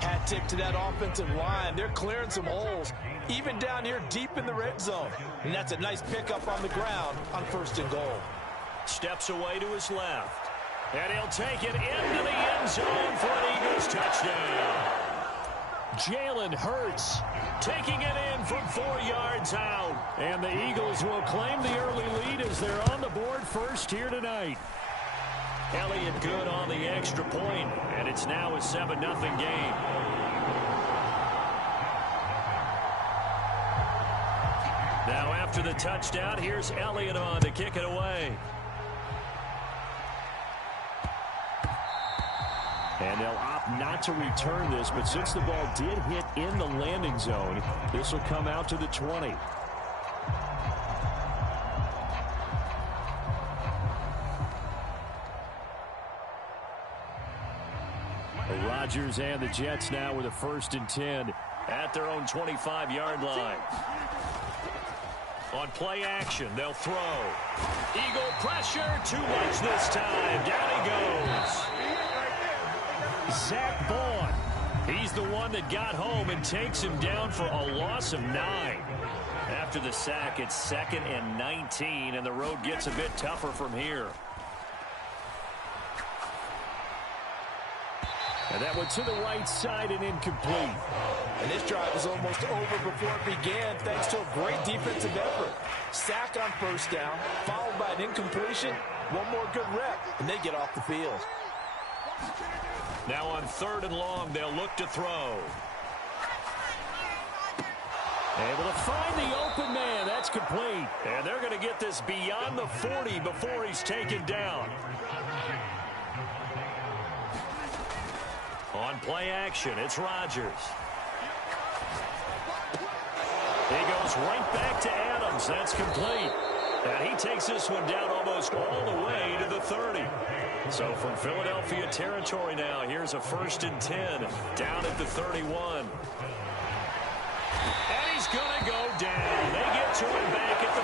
Hat tip to that offensive line. They're clearing some holes, even down here deep in the red zone. And that's a nice pickup on the ground on 1st and goal. Steps away to his left. And he'll take it into the end zone for an Eagles touchdown. Jalen Hurts taking it in from 4 yards out. And the Eagles will claim the early lead as they're on the board first here tonight. Elliott good on the extra point, and it's now a 7-0 game. Now after the touchdown, here's Elliott on to kick it away. And they'll opt not to return this, but since the ball did hit in the landing zone, this will come out to the 20. Rodgers and the Jets now with a 1st and 10 at their own 25-yard line. On play action, they'll throw. Eagle pressure, too much this time. Down he goes. Zach Bond. He's the one that got home and takes him down for a loss of 9. After the sack, it's 2nd and 19, and the road gets a bit tougher from here. And that one to the right side and incomplete. And this drive is almost over before it began thanks to a great defensive effort. Sack on first down, followed by an incompletion. One more good rep, and they get off the field. Now on 3rd and long, they'll look to throw. Able to find the open man. That's complete. And they're going to get this beyond the 40 before he's taken down. On On play action, it's Rodgers. He goes right back to Adams. That's complete. And he takes this one down almost all the way to the 30. So from Philadelphia territory now, here's a 1st and 10 down at the 31. And he's going to go down. They get to him back at the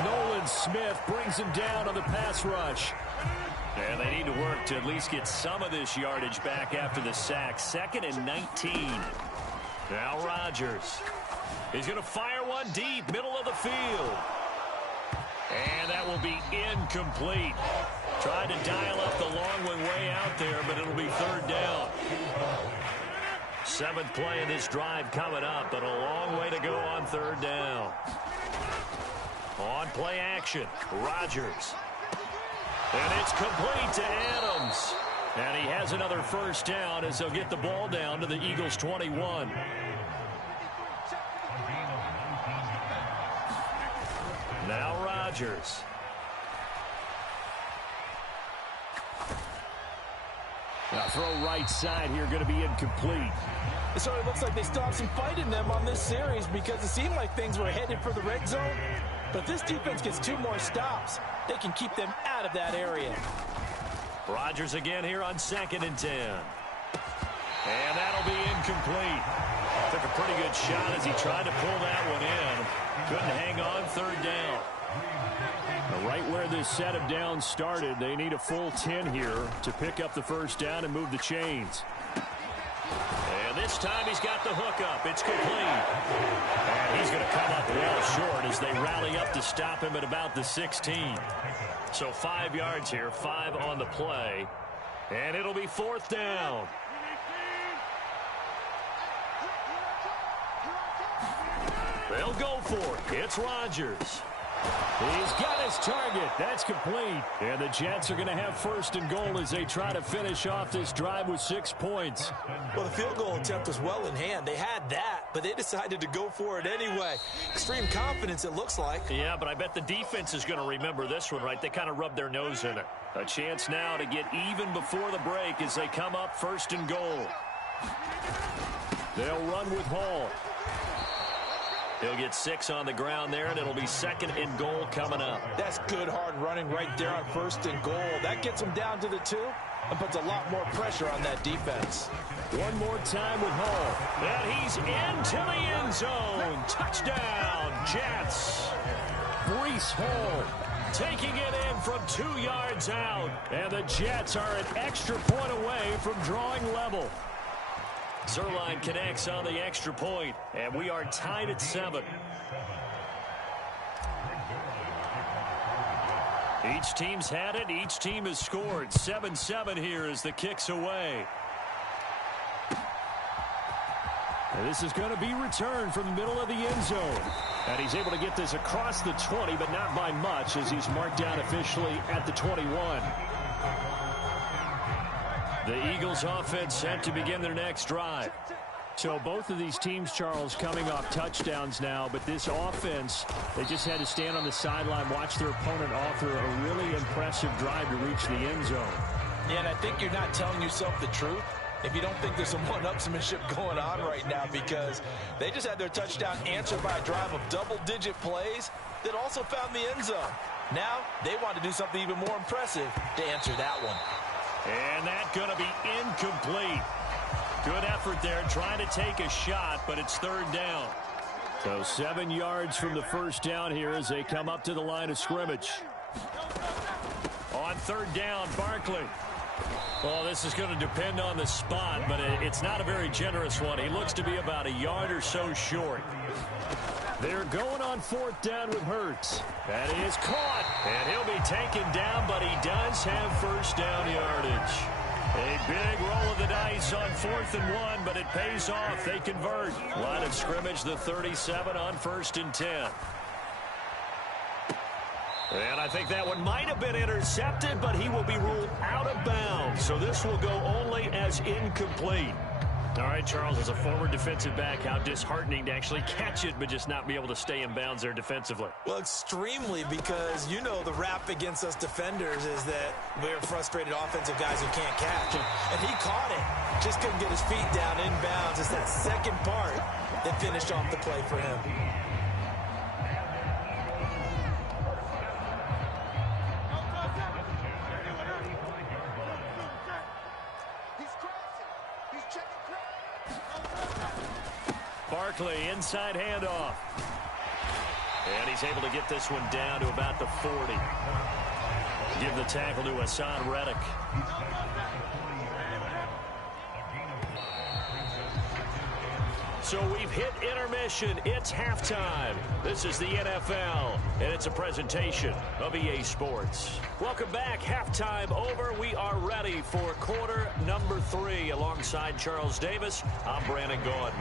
40. Nolan Smith brings him down on the pass rush. And they need to work to at least get some of this yardage back after the sack. 2nd and 19. Now Rodgers. He's going to fire one deep, middle of the field. And that will be incomplete. Tried to dial up the long one way out there, but it'll be 3rd down. 7th play of this drive coming up, but a long way to go on 3rd down. On play action, Rodgers. And it's complete to Adams. And he has another 1st down as they'll get the ball down to the Eagles' 21. Now Rodgers. Now throw right side here, going to be incomplete. It sort of looks like they still have some fight in them on this series because it seemed like things were headed for the red zone. But if this defense gets 2 more stops, they can keep them out of that area. Rodgers again here on 2nd and 10. And that'll be incomplete. Took a pretty good shot as he tried to pull that one in. Couldn't hang on 3rd down. Right where this set of downs started, they need a full 10 here to pick up the 1st down and move the chains. And this time he's got the hook up. It's complete. And he's going to come up well short as they rally up to stop him at about the 16. So 5 yards here, 5 on the play. And it'll be 4th down. They'll go for it. It's Rodgers. He's got his target. That's complete. And the Jets are going to have 1st and goal as they try to finish off this drive with 6 points. Well, the field goal attempt was well in hand. They had that, but they decided to go for it anyway. Extreme confidence, it looks like. Yeah, but I bet the defense is going to remember this one, right? They kind of rubbed their nose in it. A chance now to get even before the break as they come up 1st and goal. They'll run with Hall. He'll get 6 on the ground there, and it'll be 2nd and goal coming up. That's good hard running right there on 1st and goal. That gets them down to the 2 and puts a lot more pressure on that defense. One more time with Hall. And he's into the end zone. Touchdown, Jets. Breece Hall taking it in from 2 yards out. And the Jets are an extra point away from drawing level. Zerline connects on the extra point, and we are tied at 7. Each team's had it. Each team has scored. 7-7 here as the kick's away. And this is going to be returned from the middle of the end zone. And he's able to get this across the 20, but not by much as he's marked down officially at the 21. The Eagles offense set to begin their next drive. So both of these teams, Charles, coming off touchdowns now, but this offense, they just had to stand on the sideline, watch their opponent offer a really impressive drive to reach the end zone. Yeah, and I think you're not telling yourself the truth if you don't think there's some one-upsmanship going on right now, because they just had their touchdown answered by a drive of double-digit plays that also found the end zone. Now they want to do something even more impressive to answer that one. And that's going to be incomplete. Good effort there trying to take a shot, but it's 3rd down. So 7 yards from the 1st down here as they come up to the line of scrimmage. On 3rd down, Barkley. Well, this is going to depend on the spot, but it's not a very generous one. He looks to be about a yard or so short. They're going on 4th down with Hurts. That is caught, and he'll be taken down, but he does have 1st down yardage. A big roll of the dice on 4th and 1, but it pays off. They convert. Line of scrimmage, the 37 on 1st and 10. And I think that one might have been intercepted, but he will be ruled out of bounds. So this will go only as incomplete. All right, Charles, as a former defensive back, how disheartening to actually catch it but just not be able to stay in bounds there defensively. Well, extremely, because you know the rap against us defenders is that we're frustrated offensive guys who can't catch. And he caught it. Just couldn't get his feet down in bounds. It's that second part that finished off the play for him. Barkley, inside handoff. And he's able to get this one down to about the 40. Give the tackle to Hassan Reddick. So we've hit intermission. It's halftime. This is the NFL, and it's a presentation of EA Sports. Welcome back. Halftime over. We are ready for quarter number 3. Alongside Charles Davis, I'm Brandon Gordon.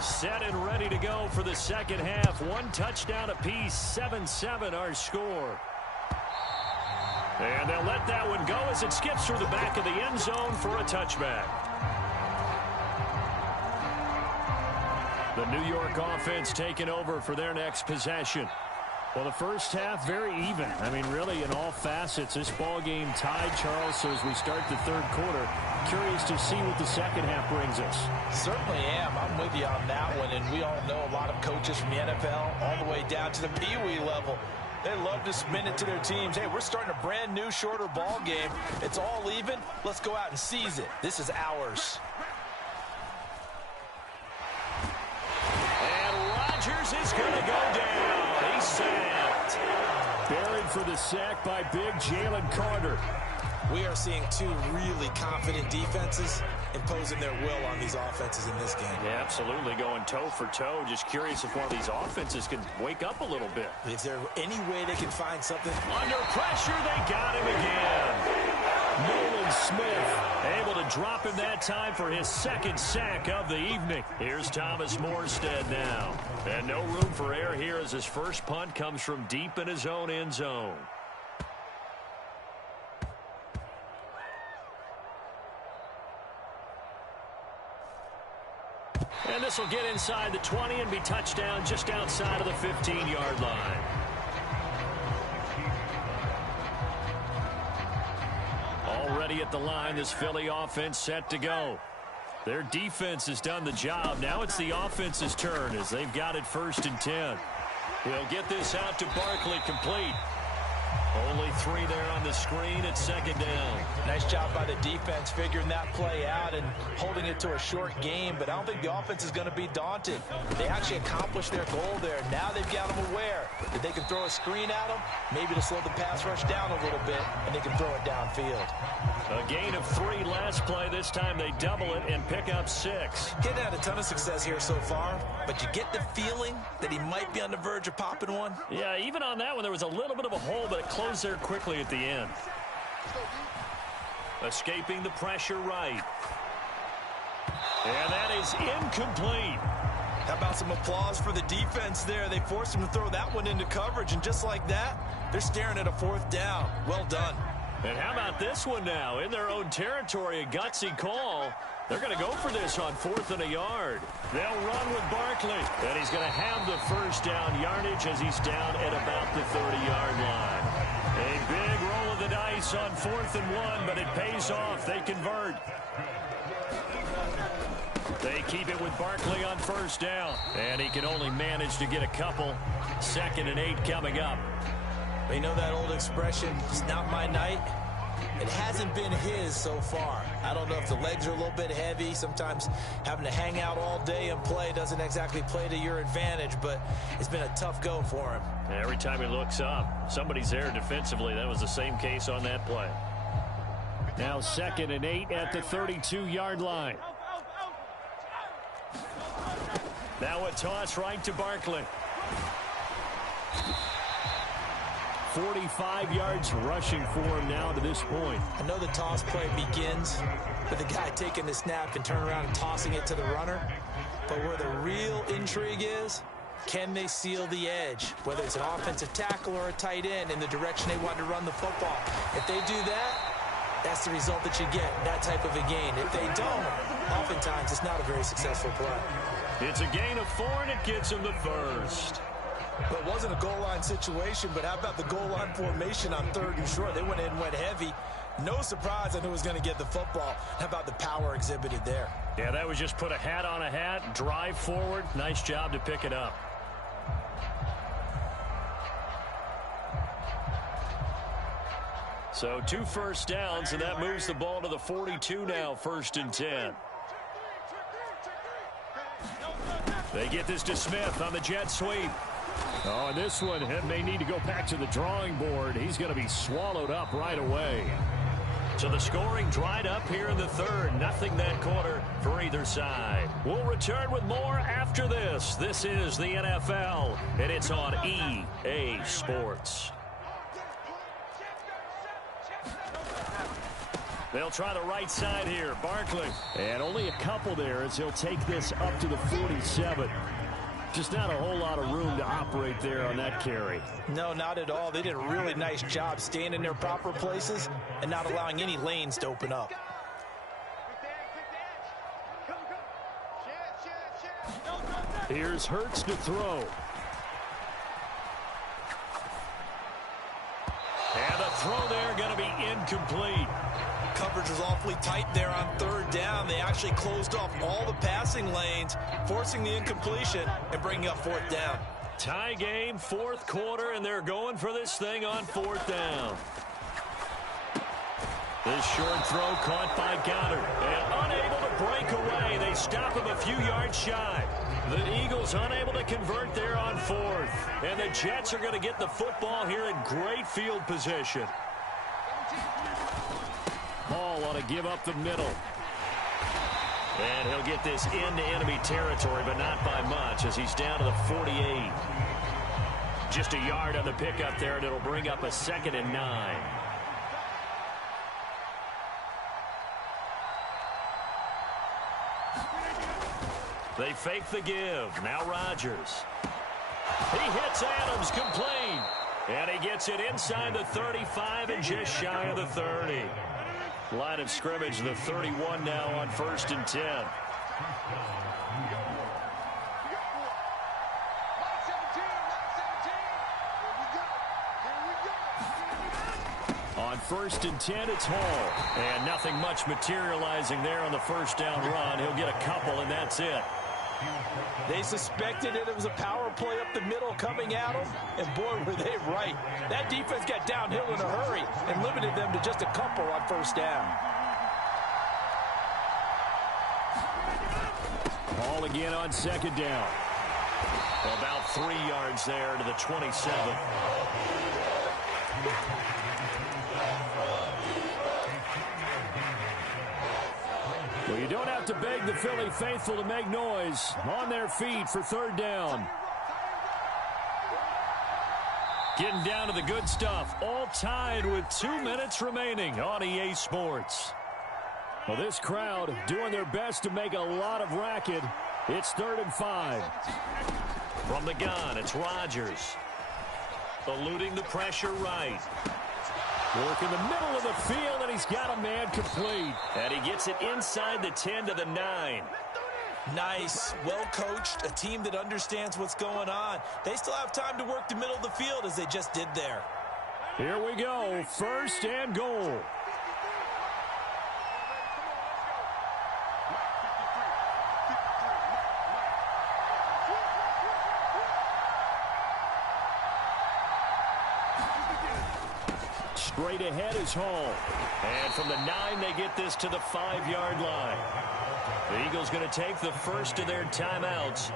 Set and ready to go for the second half. 1 touchdown apiece, 7-7 our score. And they'll let that one go as it skips through the back of the end zone for a touchback. The New York offense taking over for their next possession. Well, the first half, very even. I mean, really, in all facets, this ball game tied, Charles. So as we start the third quarter, curious to see what the second half brings us. Certainly am. I'm with you on that one. And we all know a lot of coaches from the NFL all the way down to the Pee-wee level. They love to spin it to their teams. Hey, we're starting a brand new, shorter ball game. It's all even. Let's go out and seize it. This is ours. And Rodgers is going to go down. He's sacked. Buried for the sack by big Jalen Carter. We are seeing 2 really confident defenses imposing their will on these offenses in this game. Yeah, absolutely, going toe for toe. Just curious if one of these offenses can wake up a little bit. Is there any way they can find something? Under pressure, they got him again. Nolan Smith able to drop him that time for his second sack of the evening. Here's Thomas Morstead now. And no room for error here as his first punt comes from deep in his own end zone. And this will get inside the 20 and be touchdown just outside of the 15-yard line. Already at the line, this Philly offense set to go. Their defense has done the job. Now it's the offense's turn as they've got it 1st and 10. They'll get this out to Barkley, complete. Only 3 there on the screen at 2nd down. Nice job by the defense figuring that play out and holding it to a short game, but I don't think the offense is going to be daunted. They actually accomplished their goal there. Now they've got them aware that they can throw a screen at them, maybe to slow the pass rush down a little bit, and they can throw it downfield. A gain of 3 last play. This time they double it and pick up 6. Getting had a ton of success here so far, but you get the feeling that he might be on the verge of popping one. Yeah, even on that one, there was a little bit of a hole, but it closed there quickly at the end. Escaping the pressure right. And that is incomplete. How about some applause for the defense there? They forced him to throw that one into coverage, and just like that, they're staring at a 4th down. Well done. And how about this one now? In their own territory, a gutsy call. They're going to go for this on 4th and a yard. They'll run with Barkley. And he's going to have the 1st down yardage as he's down at about the 30-yard line. A big roll of the dice on 4th and 1, but it pays off. They convert. They keep it with Barkley on 1st down. And he can only manage to get a couple. 2nd and 8 coming up. You know that old expression, it's not my night? It hasn't been his so far. I don't know if the legs are a little bit heavy. Sometimes having to hang out all day and play doesn't exactly play to your advantage, but it's been a tough go for him. Every time he looks up, somebody's there defensively. That was the same case on that play. Now 2nd and 8 at the 32-yard line. Now a toss right to Barkley. 45 yards rushing for him now to this point. I know the toss play begins with the guy taking the snap and turning around and tossing it to the runner. But where the real intrigue is Can they seal the edge, whether it's an offensive tackle or a tight end, in the direction they want to run the football? If they do that, that's the result that you get, that type of a gain. If they don't, oftentimes it's not a very successful play. It's a gain of 4, and it gets them the first. Well, it wasn't a goal line situation, but how about the goal line formation on 3rd and short? They went in and went heavy. No surprise I knew was going to get the football. How about the power exhibited there? Yeah, that was just put a hat on a hat, drive forward. Nice job to pick it up. So 2 first downs, and that moves the ball to the 42 now, 1st and 10. They get this to Smith on the jet sweep. Oh, and this one may need to go back to the drawing board. He's going to be swallowed up right away. So the scoring dried up here in the 3rd. Nothing that quarter for either side. We'll return with more after this. This is the NFL, and it's on EA Sports. They'll try the right side here. Barkley. And only a couple there as he'll take this up to the 47. Just not a whole lot of room to operate there on that carry. No, not at all. They did a really nice job staying in their proper places and not allowing any lanes to open up. Here's Hurts to throw. And the throw there going to be incomplete. Coverage was awfully tight there on 3rd down. They actually closed off all the passing lanes, forcing the incompletion and bringing up 4th down. Tie game, 4th quarter, and they're going for this thing on 4th down. This short throw caught by Goddard. And unable to break away. They stop him a few yards shy. The Eagles unable to convert there on 4th. And the Jets are going to get the football here in great field position. Hall ought to give up the middle. And he'll get this into enemy territory, but not by much as he's down to the 48. Just a yard on the pickup there, and it'll bring up a 2nd and 9. They fake the give. Now Rodgers. He hits Adams complete. And he gets it inside the 35 and just shy of the 30. Line of scrimmage, the 31 now on 1st and 10. On 1st and 10, it's Hall. And nothing much materializing there on the 1st down run. He'll get a couple, and that's it. They suspected that it was a power play up the middle coming at them, and boy, were they right. That defense got downhill in a hurry and limited them to just a couple on 1st down. Ball again on 2nd down. About 3 yards there to the 27. Well, you don't have to beg the Philly faithful to make noise. On their feet for 3rd down. Getting down to the good stuff. All tied with 2 minutes remaining on EA Sports. Well, this crowd doing their best to make a lot of racket. It's 3rd and 5. From the gun, it's Rodgers. Eluding the pressure right. Work in the middle of the field, and he's got a man complete. And he gets it inside the 10 to the 9. Nice, well coached, a team that understands what's going on. They still have time to work the middle of the field as they just did there. Here we go, 1st and goal. Straight ahead is Hall. And from the 9, they get this to the 5-yard line. The Eagles going to take the first of their timeouts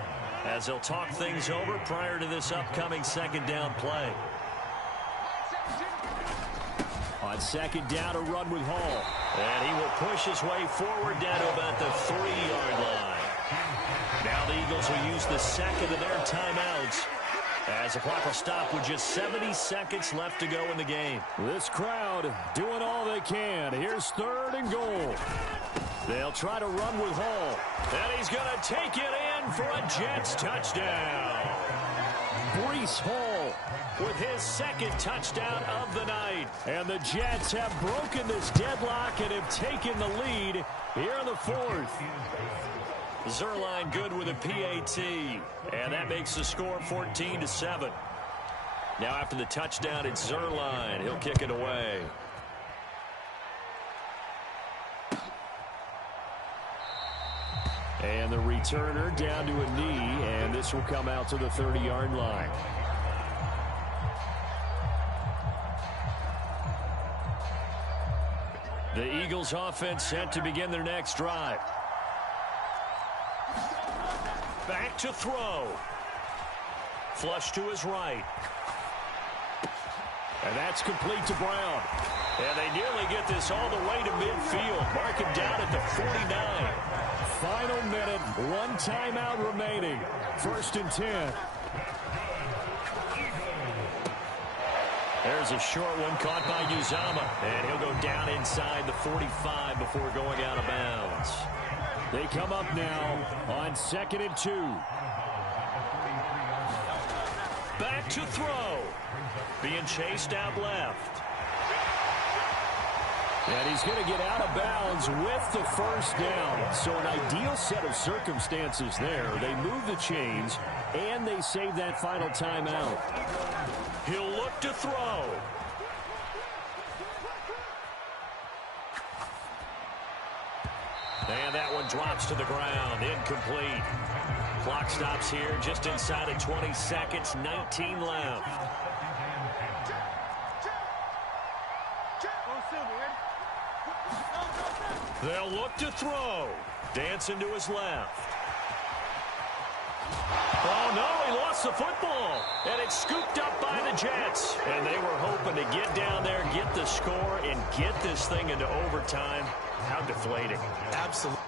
as they'll talk things over prior to this upcoming 2nd down play. On 2nd down, a run with Hall. And he will push his way forward down to about the 3-yard line. Now the Eagles will use the 2nd of their timeouts as the clock will stop with just 70 seconds left to go in the game. This crowd doing all they can. Here's 3rd and goal. They'll try to run with Hall. And he's going to take it in for a Jets touchdown. Breece Hall with his second touchdown of the night. And the Jets have broken this deadlock and have taken the lead here in the fourth. Zerline good with a PAT, and that makes the score 14-7. Now after the touchdown, it's Zerline. He'll kick it away. And the returner down to a knee, and this will come out to the 30-yard line. The Eagles offense set to begin their next drive. Back to throw. Flush to his right. And that's complete to Brown. And they nearly get this all the way to midfield. Mark him down at the 49. Final minute, one timeout remaining. 1st and 10. There's a short one caught by Uzama. And he'll go down inside the 45 before going out of bounds. They come up now on 2nd and 2. Back to throw. Being chased out left. And he's going to get out of bounds with the first down. So an ideal set of circumstances there. They move the chains, and they save that final timeout. He'll look to throw. And that one drops to the ground. Incomplete. Clock stops here just inside of 20 seconds. 19 left. They'll look to throw. Dancing to his left. Oh, no, he lost the football. And it's scooped up by the Jets. And they were hoping to get down there, get the score, and get this thing into overtime. How deflating. Absolutely.